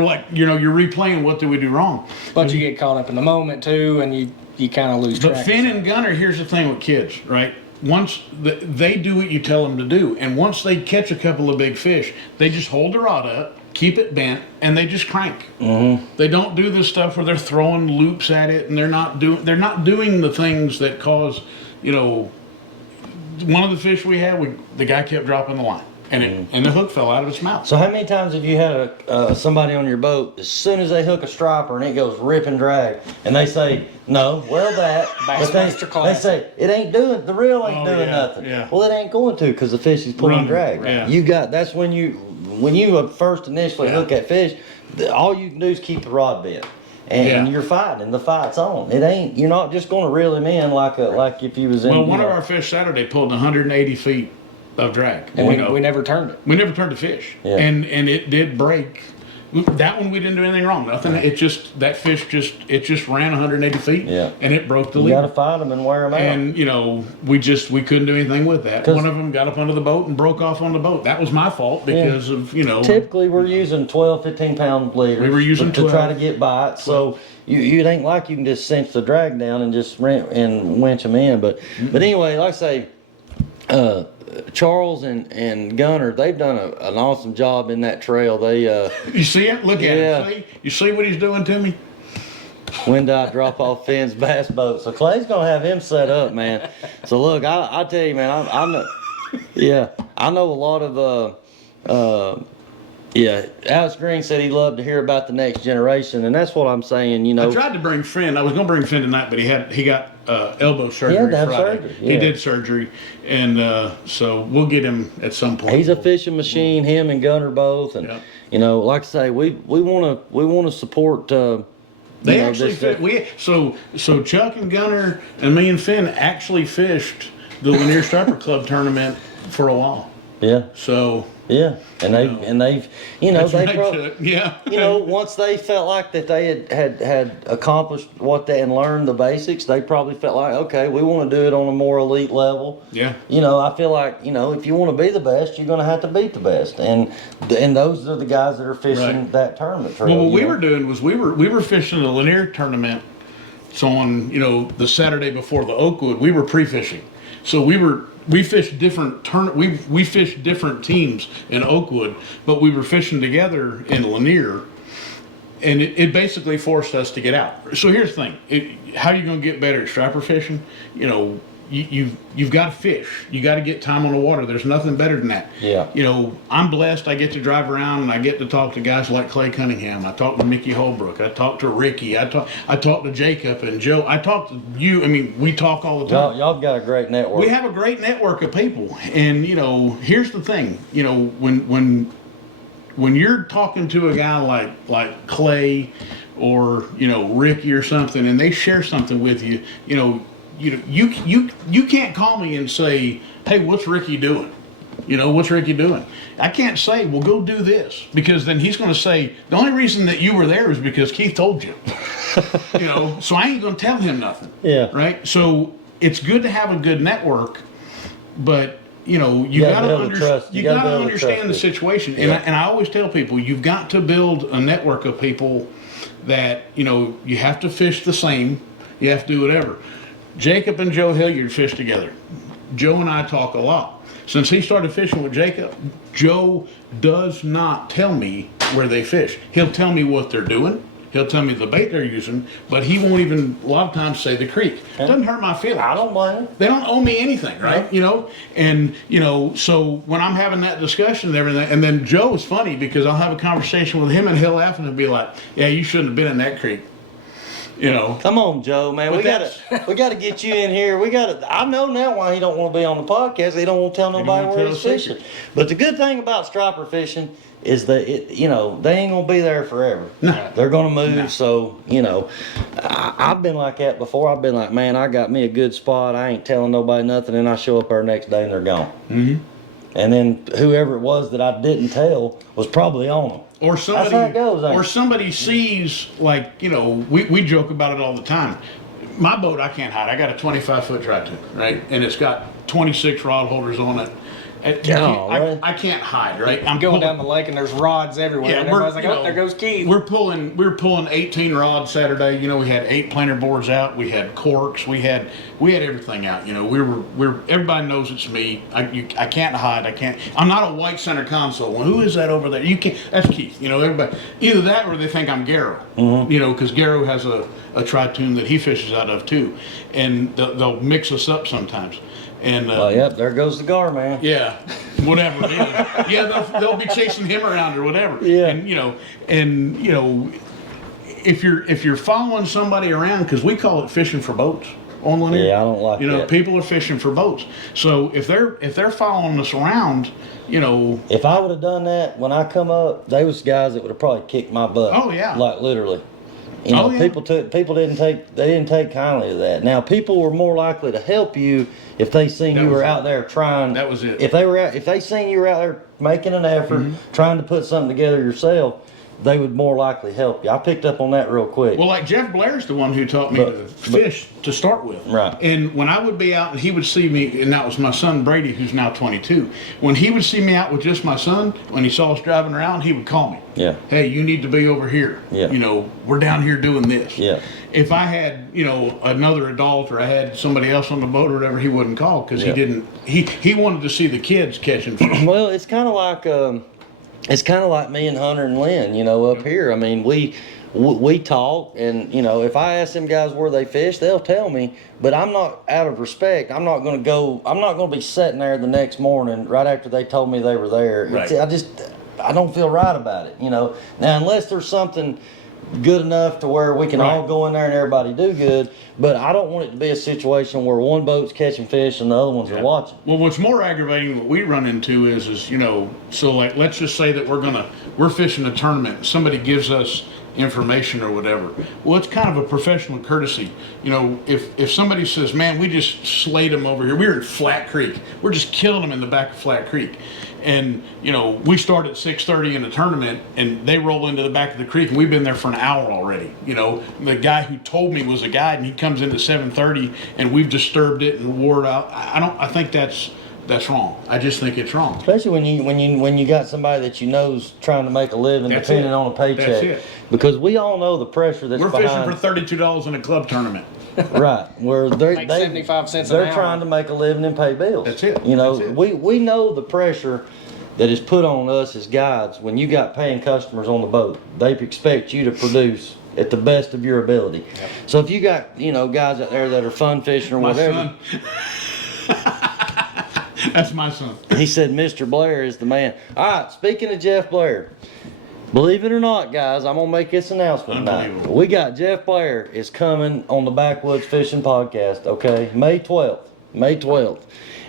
like, you're replaying what did we do wrong? But you get caught up in the moment too, and you kind of lose track. But Finn and Gunner, here's the thing with kids, right? Once they do what you tell them to do, and once they catch a couple of big fish, they just hold the rod up, keep it bent, and they just crank. Mm-hmm. They don't do this stuff where they're throwing loops at it, and they're not doing the things that cause, one of the fish we had, the guy kept dropping the line. and the hook fell out of its mouth. So how many times have you had somebody on your boat, as soon as they hook a striper and it goes rip and drag, and they say, no, well that, but they say, it ain't doing, the reel ain't doing nothing. Yeah. Well, it ain't going to because the fish is pulling drag. Yeah. That's when you first initially hook that fish, all you can do is keep the rod bent. And you're fighting, the fight's on. You're not just going to reel him in like if you was in. Well, one of our fish Saturday pulled 180 feet of drag. And we never turned it. We never turned the fish. Yeah. And it did break. That one we didn't do anything wrong. Nothing. It just, that fish just ran 180 feet. Yeah. And it broke the You lead. got to fight them and wear them out. And we couldn't do anything with that. One of them got up under the boat and broke off on the boat. That was my fault because of Typically we're using 12, 15 pound leaders. We were using to 12. try to get bites. So it ain't like you can just cinch the drag down and just winch them in. But anyway, like I say, Charles and Gunner, they've done an awesome job in that trail. They You see it? Look at it. You see what he's doing to me? Wind out, drop off fins, bass boat. So Clay's gonna have him set up, man. So look, I tell you, man, I know. Yeah, I know a lot of. Alex Green said he loved to hear about the next generation, and that's what I'm saying. I tried to bring Finn. I was going to bring Finn tonight, but he got elbow surgery. He had to have Friday. surgery. He did surgery, and so we'll get him at some point. He's a fishing machine. Him and Gunner both, and like I say, we want to support. They actually so Chuck and Gunner and me and Finn actually fished the Lanier Striper Club tournament for a while. Yeah. So. Yeah, and they've once they felt like that they had accomplished what they and learned the basics, they probably felt like, okay, we want to do it on a more elite level. Yeah. I feel like if you want to be the best, you're going to have to beat the best, and those are the guys that are fishing that tournament trail. Well, what we were doing was we were fishing the Lanier tournament. So on the Saturday before the Oakwood, we were pre-fishing. So we fished different we fished different teams in Oakwood, but we were fishing together in Lanier, and it basically forced us to get out. So here's the thing: how are you going to get better at striper fishing? You've got to fish. You got to get time on the water. There's nothing better than that. Yeah. I'm blessed. I get to drive around and I get to talk to guys like Clay Cunningham. I talk to Mickey Holbrook. I talk to Ricky. I talk to Jacob and Joe. I talk to you. I mean, we talk all the time. Y'all got a great network. We have a great network of people, and here's the thing. When you're talking to a guy like Clay or Ricky or something, and they share something with you, you can't call me and say, hey, what's Ricky doing? What's Ricky doing? I can't say, well, go do this, because then he's going to say, the only reason that you were there is because Keith told you. So I ain't going to tell him nothing. Yeah. Right? So it's good to have a good network, but you got to understand the situation. And I always tell people, you've got to build a network of people that, you have to fish the same. You have to do whatever. Jacob and Joe Hilliard fish together. Joe and I talk a lot. Since he started fishing with Jacob, Joe does not tell me where they fish. He'll tell me what they're doing. He'll tell me the bait they're using, but he won't even, a lot of times, say the creek. It doesn't hurt my feelings. I don't mind. They don't owe me anything, right? And, so when I'm having that discussion and everything, and then Joe is funny because I'll have a conversation with him and he'll laugh and he'll be like, yeah, you shouldn't have been in that creek. Come on, Joe, man. We gotta get you in here. I know now why he don't want to be on the podcast. He don't want to tell nobody where he's fishing. But the good thing about striper fishing is that they ain't gonna be there forever. No. They're gonna move. No. So I've been like that before. I've been like, man, I got me a good spot. I ain't telling nobody nothing, and I show up there next day and they're gone. Mm-hmm. And then whoever it was that I didn't tell was probably on them. Or somebody, that's how it goes, or somebody sees, we joke about it all the time. My boat, I can't hide. I got a 25-foot dry tube, right? And it's got 26 rod holders on it. I can't hide, right? I'm going down the lake and there's rods everywhere. Yeah, and everybody's like, there goes Keith. We were pulling 18 rods Saturday. We had 8 planer boards out. We had corks. We had everything out. Everybody knows it's me. I can't hide. I'm not a white center console. Well, who is that over there? You can't. That's Keith. Everybody. Either that or they think I'm Garrow. Mm-hmm. Because Garrow has a tri-tune that he fishes out of too, and they'll mix us up sometimes. And yep, there goes the gar, man. Yeah, whatever it is. Yeah, they'll be chasing him around or whatever. Yeah. And if you're following somebody around, because we call it fishing for boats on Lanier. Yeah, I don't like that. People are fishing for boats. So if they're following us around, If I would have done that when I come up, they was guys that would have probably kicked my butt. Oh, yeah. Like literally. Oh, yeah. People didn't take kindly to that. Now people were more likely to help you if they seen you were out there trying. That was it. If they seen you were out there making an effort, trying to put something together yourself, they would more likely help you. I picked up on that real quick. Well, like Jeff Blair's the one who taught me to fish to start with. Right. And when I would be out and he would see me, and that was my son Brady, who's now 22. When he would see me out with just my son, when he saw us driving around, he would call me. Yeah. Hey, you need to be over here. Yeah. We're down here doing this. Yeah. If I had, another adult or I had somebody else on the boat or whatever, he wouldn't call because he didn't. He wanted to see the kids catching fish. Well, it's kind of like me and Hunter and Lynn, up here. I mean, we talk, and if I ask them guys where they fish, they'll tell me. But I'm not, out of respect, I'm not going to be sitting there the next morning right after they told me they were there. Right. I don't feel right about it. Now, unless there's something good enough to where we can all go in there and everybody do good. But I don't want it to be a situation where one boat's catching fish and the other ones are watching. Well, what's more aggravating, what we run into is so like let's just say that we're fishing a tournament. Somebody gives us information or whatever. Well, it's kind of a professional courtesy. If somebody says, man, we just slayed them over here. We were in Flat Creek. We're just killing them in the back of Flat Creek. And, we start at 6:30 in the tournament and they roll into the back of the creek and we've been there for an hour already. The guy who told me was a guide and he comes in at 7:30 and we've disturbed it and wore it out. I think that's wrong. I just think it's wrong. Especially when you got somebody that know's trying to make a living depending on a paycheck. That's it. Because we all know the pressure that's behind. We're fishing for $32 in a club tournament. Right, where they're 75 cents an hour. trying to make a living and pay bills. That's it. That's it. We know the pressure that is put on us as guides when you got paying customers on the boat. They expect you to produce at the best of your ability. Yep. So if you got guys out there that are fun fishing or whatever. That's my son. He said Mr. Blair is the man. All right, speaking of Jeff Blair, believe it or not, guys, I'm going to make this announcement tonight. We got Jeff Blair is coming on the Backwoods Fishing Podcast, okay? May 12th.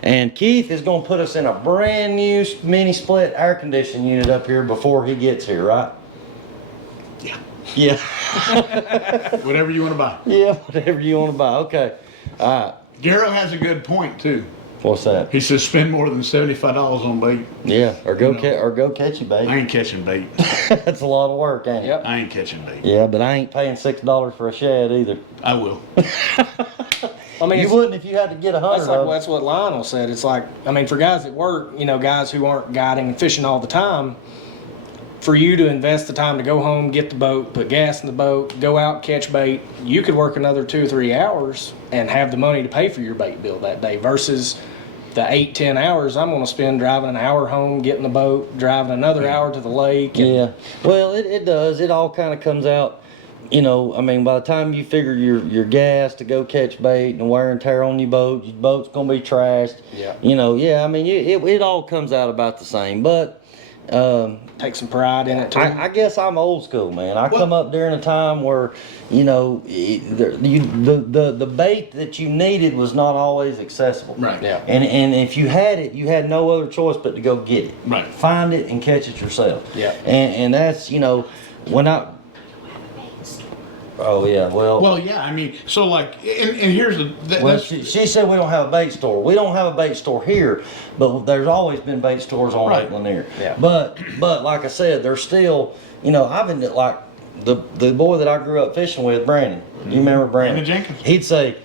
And Keith is going to put us in a brand new mini split air conditioning unit up here before he gets here, right? Yeah. Yeah. Whatever you want to buy. Yeah, whatever you want to buy. Okay. All right. Garrow has a good point, too. What's that? He says spend more than $75 on bait. Yeah, or go catch your bait. I ain't catching bait. That's a lot of work, ain't it? Yep. I ain't catching bait. Yeah, but I ain't paying $6 for a shad either. I will. I mean, You wouldn't if you had to get 100. That's what Lionel said. It's like, for guys at work, guys who aren't guiding and fishing all the time, for you to invest the time to go home, get the boat, put gas in the boat, go out, catch bait, you could work another 2 or 3 hours and have the money to pay for your bait bill that day versus the 8-10 hours I'm going to spend driving an hour home, getting the boat, driving another hour to the lake. Yeah. Well, it does. It all kind of comes out. By the time you figure your gas to go catch bait and wear and tear on your boat's going to be trashed. Yeah. It all comes out about the same. But take some pride in it too. I guess I'm old school, man. I come up during a time where, the bait that you needed was not always accessible. Right. Yeah. And if you had it, you had no other choice but to go get it. Right. Find it and catch it yourself. Yeah. And that's, when I. Oh yeah, Well, yeah, so like, and here's she said we don't have a bait store. We don't have a bait store here, but there's always been bait stores on Lake Lanier. Yeah. But like I said, there's still, I've been like the boy that I grew up fishing with, Brandon. You remember Brandon? Jenkins. He'd say,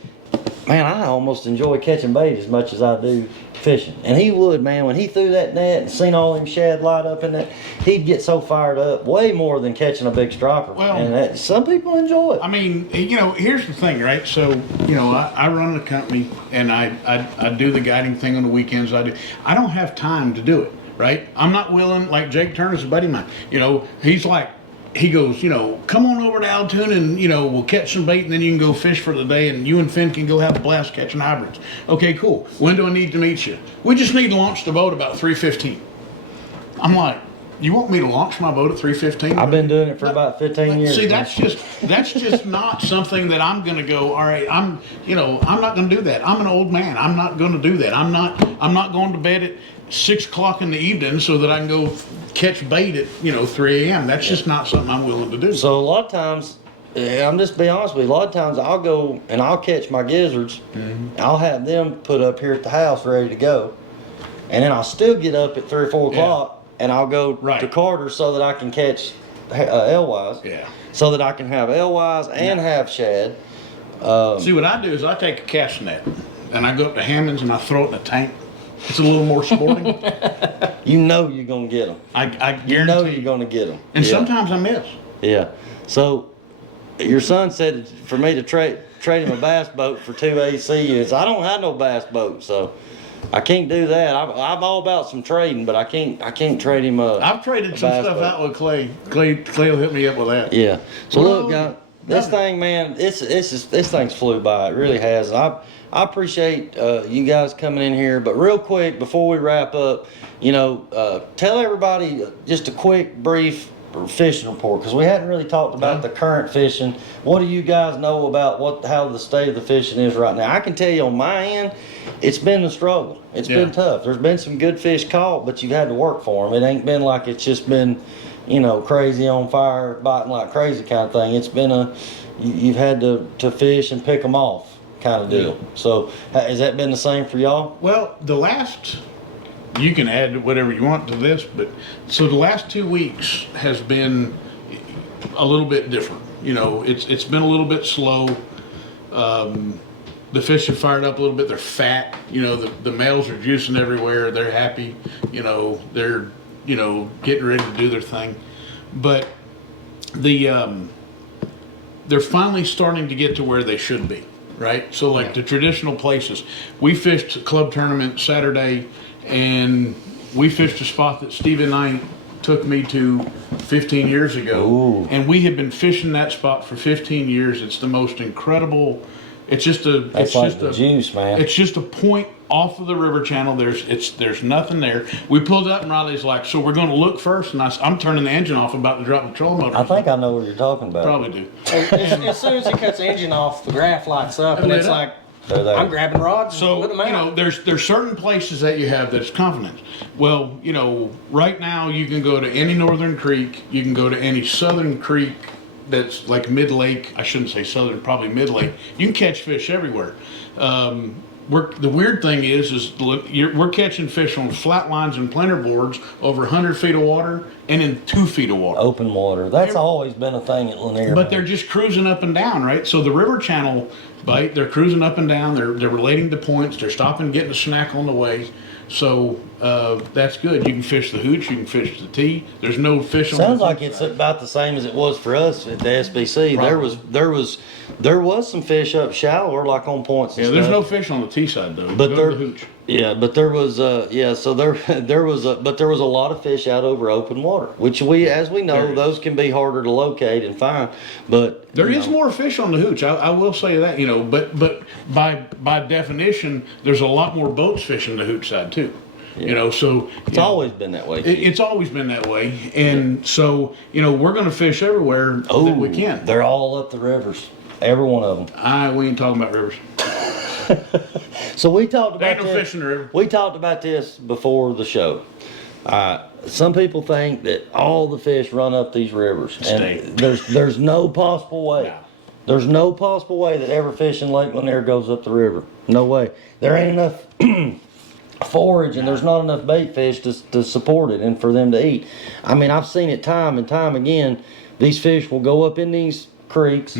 man, I almost enjoy catching bait as much as I do fishing. And he would, man, when he threw that net and seen all them shad light up in that, he'd get so fired up, way more than catching a big striper. Well, and some people enjoy it. Here's the thing, right? So, I run the company and I do the guiding thing on the weekends. I don't have time to do it, right? I'm not willing, like Jake Turner's a buddy of mine. He's like, he goes, come on over to Altoona and, we'll catch some bait and then you can go fish for the day and you and Finn can go have a blast catching hybrids. Okay, cool. When do I need to meet you? We just need to launch the boat about 3:15. I'm like, you want me to launch my boat at 3:15? I've been doing it for about 15 years. See, man. that's just not something that I'm gonna go. All right, I'm not gonna do that. I'm an old man. I'm not gonna do that. I'm not going to bed at 6 o'clock in the evening so that I can go catch bait at 3 a.m. That's just not something I'm willing to do. So a lot of times, I'm just be honest with you. A lot of times I'll go and I'll catch my gizzards. I'll have them put up here at the house ready to go, and then I'll still get up at 3 or 4 o'clock. And I'll go to Carter so that I can catch alewives. Yeah. So that I can have alewives and have shad. See, what I do is I take a cast net and I go up to Hammond's and I throw it in a tank. It's a little more sporting. You know you're gonna get them. I guarantee. You know you're gonna get them. And sometimes I miss. Yeah. So your son said for me to trade him a bass boat for 2 AC units. I don't have no bass boat, so I can't do that. I'm all about some trading, but I can't trade him a. I've traded some stuff out with Clay. Clay will hit me up with that. Yeah. So look, guys, this thing, man, this thing's flew by. It really has. And I appreciate you guys coming in here. But real quick, before we wrap up, tell everybody just a quick, brief fishing report, because we hadn't really talked about the current fishing. What do you guys know about how the state of the fishing is right now? I can tell you on my end, it's been a struggle. It's been tough. There's been some good fish caught, but you've had to work for them. It ain't been like it's just been, crazy on fire, biting like crazy kind of thing. It's been you've had to fish and pick them off kind of deal. So has that been the same for y'all? Well, you can add whatever you want to this, but so the last 2 weeks has been a little bit different. It's been a little bit slow. The fish have fired up a little bit. They're fat. The males are juicing everywhere. They're happy. They're getting ready to do their thing. But they're finally starting to get to where they should be, right? So like the traditional places, we fished a club tournament Saturday, and we fished a spot that Stephen Knight took me to 15 years ago. Ooh. And we have been fishing that spot for 15 years. It's the most incredible. It's just a. That's it's like just the a juice, man. It's just a point off of the river channel. There's nothing there. We pulled up and Riley's like, so we're going to look first, and I'm turning the engine off, about to drop the trolling motor. I think I know what you're talking about. Probably do. As soon as he cuts the engine off, the graph lights up, and it's like, They're there. I'm grabbing rods. So, and putting them out. there's certain places that you have that's confidence. Well, right now you can go to any northern creek, you can go to any southern creek that's like mid-lake. I shouldn't say southern, probably mid-lake. You can catch fish everywhere. The weird thing is we're catching fish on flat lines and planter boards over 100 feet of water and in 2 feet of water. Open water. That's always been a thing at Lanier. But they're just cruising up and down, right? So the river channel bite, they're cruising up and down. They're relating to points. They're stopping, getting a snack on the way. So that's good. You can fish the hooch. You can fish the tee. There's no fish on the Sounds like hooch it's side. about the same as it was for us at the SBC. Probably. There was some fish up shallower, like on points. And Yeah, there's no stuff. fish on the tee side though. But Go there, to the hooch. yeah, but there was, so there was a lot of fish out over open water, which as we know, There those can be harder to locate and find. But There is more fish on the hooch. I will say that, but by definition, there's a lot more boats fishing the hooch side too. So it's always been that way. It's always been that way, and so we're going to fish everywhere that we can. They're all up the rivers, every one of them. We ain't talking about rivers. So we talked There about ain't no fish in the river. We talked about this before the show. Some people think that all the fish run up these rivers, and there's no possible way. No. There's no possible way that ever fish in Lake Lanier goes up the river. No way. There ain't enough forage, and there's not enough bait fish to support it and for them to eat. I mean, I've seen it time and time again. These fish will go up in these creeks,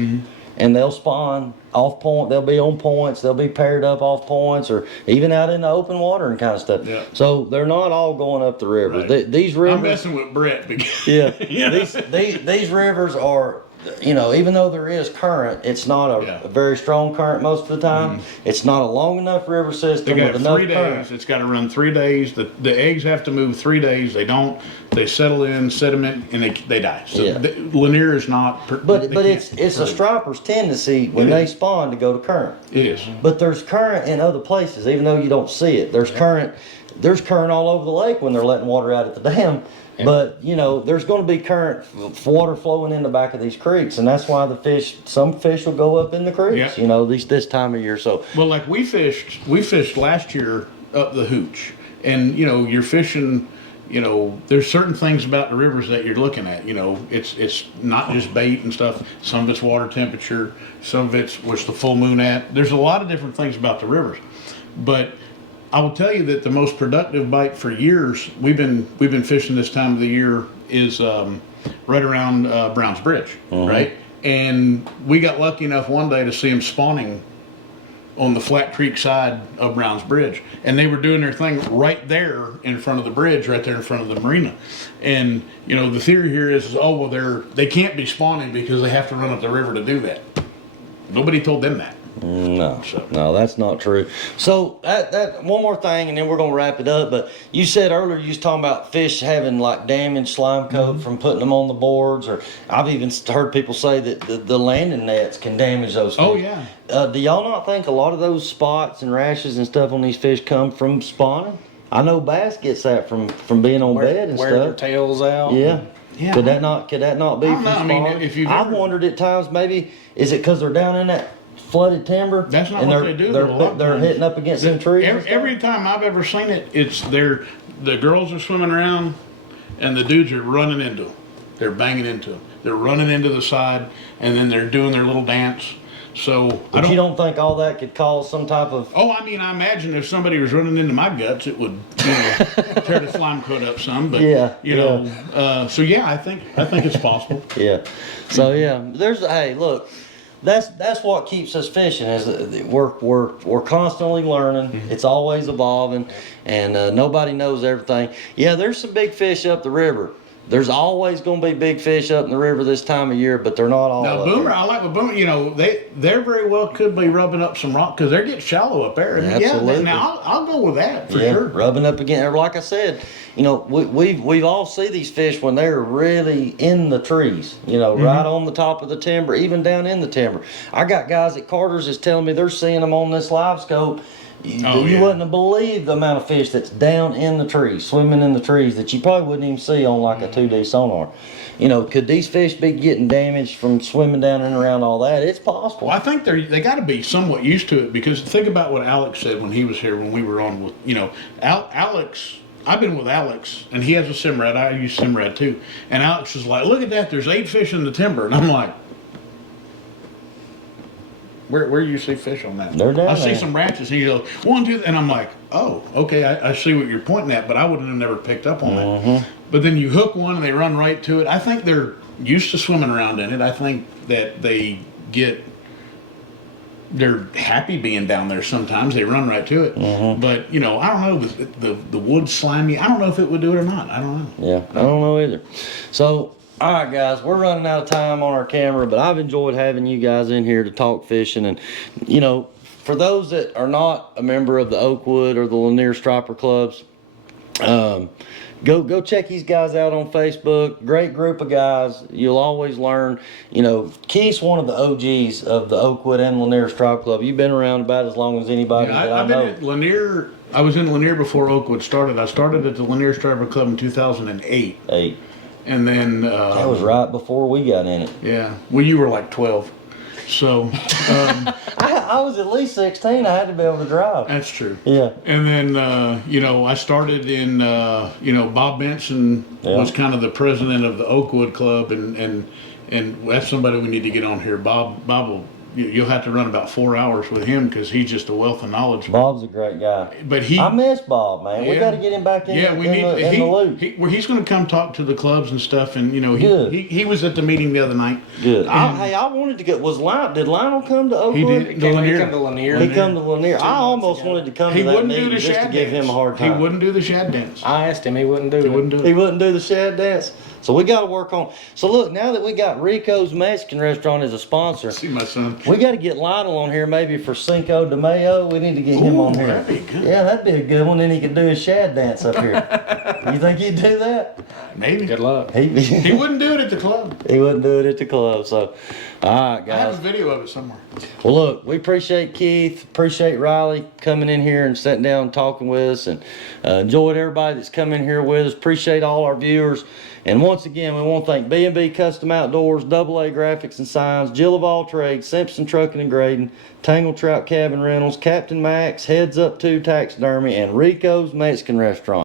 and they'll spawn off point. They'll be on points. They'll be paired up off points, or even out in the open water and kind of stuff. Yeah. So they're not all going up the river. Right. These rivers. I'm messing with Brett because Yeah. These rivers are you know, even though there is current, it's not a very strong current most of the time. It's not a long enough river They system got with enough 3 current. days. It's got to run 3 days. The eggs have to move 3 days. They don't. They settle in sediment and they die. So Yeah. Lanier is not. But it's a striper's tendency when they spawn to go to current. It is. But there's current in other places, even though you don't see it. There's current all over the lake when they're letting water out at the dam. But you know, there's going to be current water flowing in the back of these creeks, and that's why some fish will go up in the creeks. Yeah. You know, this time of year. So Well, like we fished last year up the Hooch, and you know, you're fishing. You know, there's certain things about the rivers that you're looking at. You know, it's not just bait and stuff. Some of it's water temperature. Some of it's what's the full moon at. There's a lot of different things about the rivers, but I will tell you that the most productive bite for years we've been fishing this time of the year is right around Browns Bridge, right? And we got lucky enough one day to see them spawning on the Flat Creek side of Browns Bridge, and they were doing their thing right there in front of the bridge, right there in front of the marina. And you know, the theory here is, oh well, they can't be spawning because they have to run up the river to do that. Nobody told them that. No, that's not true. So that one more thing, and then we're gonna wrap it up. But you said earlier you was talking about fish having like damaged slime coat from putting them on the boards, or I've even heard people say that the landing nets can damage those fish. Oh yeah. Do y'all not think a lot of those spots and rashes and stuff on these fish come from spawning? I know bass gets that from being on bed and wear their stuff. tails out. Yeah. Yeah. Could that not be I don't from know. I mean, spawning? if you've I've ever- wondered at times, maybe is it because they're down in that flooded timber? That's not and what they're, they do, though, a lot of They're times. hitting up against some trees. and stuff? Every time I've ever seen it, it's the girls are swimming around, and the dudes are running into them. They're banging into them. They're running into the side, and then they're doing their little dance. So But you don't think all that could cause some type of? Oh, I mean, I imagine if somebody was running into my guts, it would tear the slime coat up some. But Yeah, you know, so yeah, I think it's possible. Yeah. So yeah, hey, look, that's what keeps us fishing is that we're constantly learning. It's always evolving, and nobody knows everything. Yeah, there's some big fish up the river. There's always going to be big fish up in the river this time of year, but they're not all. Now, up Boomer, there. I like what Boomer. You know, they very well could be rubbing up some rock because they're getting shallow up there. Absolutely. Yeah. Now I'll go with that for Yeah, sure. rubbing up again. Like I said, you know, we all see these fish when they're really in the trees. You know, right on the top of the timber, even down in the timber. I got guys at Carter's is telling me they're seeing them on this live scope. You wouldn't believe the amount of fish that's down in the trees, swimming in the trees that you probably wouldn't even see on like a 2D sonar. You know, could these fish be getting damaged from swimming down and around all that? It's possible. Well, I think they got to be somewhat used to it because think about what Alex said when he was here when we were on with Alex. I've been with Alex and he has a Simrad. I use Simrad too. And Alex is like, look at that. There's 8 fish in the timber, and I'm like, Where do you see fish on that? They're down I see there. some branches, and he goes 1, 2, and I'm like, oh, okay, I see what you're pointing at, but I wouldn't have never picked up on that. But then you hook one and they run right to it. I think they're used to swimming around in it. I think that they're happy being down there. Sometimes they run right to it. But you know, I don't know the wood slimy. I don't know if it would do it or not. I don't know. Yeah, I don't know either. So, all right, guys, we're running out of time on our camera, but I've enjoyed having you guys in here to talk fishing. And, you know, for those that are not a member of the Oakwood or the Lanier Striper Clubs, go check these guys out on Facebook. Great group of guys. You'll always learn. You know, Keith's one of the OGs of the Oakwood and Lanier Striper Club. You've been around about as long as anybody that I I've know. been at Lanier. I was in Lanier before Oakwood started. I started at the Lanier Striper Club in 2008. Hey, And then that was right before we got in it. yeah, well, you were like 12, so I was at least 16. I had to be able to drive. that's true. Yeah. And then you know, I started in you know, Bob Benson was kind of the president of the Oakwood Club, and that's somebody we need to get on here. Bob will. You'll have to run about 4 hours with him because he's just a wealth of knowledge. Bob's a great guy. But I miss Bob, man. We got to get him back in, yeah, the, we in, need the, in the loop. he's going to come talk to the clubs and stuff, and you know, Good. he was at the meeting the other night. Good. I wanted to get. Did Lionel come to Oakwood? He did. He come to Lanier. He come to Lanier. I almost wanted to come He to that wouldn't do meeting the just to shad give him a hard dance. He time. wouldn't do the shad dance. I asked him, he wouldn't do He it. wouldn't do He it. wouldn't do the shad dance. So we got to work on. So look, now that we got Rico's Mexican Restaurant as a sponsor, See my son. we got to get Lionel on here maybe for Cinco de Mayo. We need to get him on here. That'd be good. Yeah, that'd be a good one. Then he could do his shad dance up here. You think he'd do that? Maybe. Good luck. He wouldn't do it at the club. He wouldn't do it at the club. So, all right, I have guys. a video of it somewhere. Well, look, we appreciate Keith, appreciate Riley coming in here and sitting down and talking with us, and enjoyed everybody that's come in here with us. Appreciate all our viewers. And once again, we want to thank B&B Custom Outdoors, AA Graphics and Signs, Jill of All Trades, Simpson Trucking and Grading, Tangle Trout Cabin Rentals, Captain Max, Heads Up 2 Taxidermy, and Rico's Mexican Restaurant.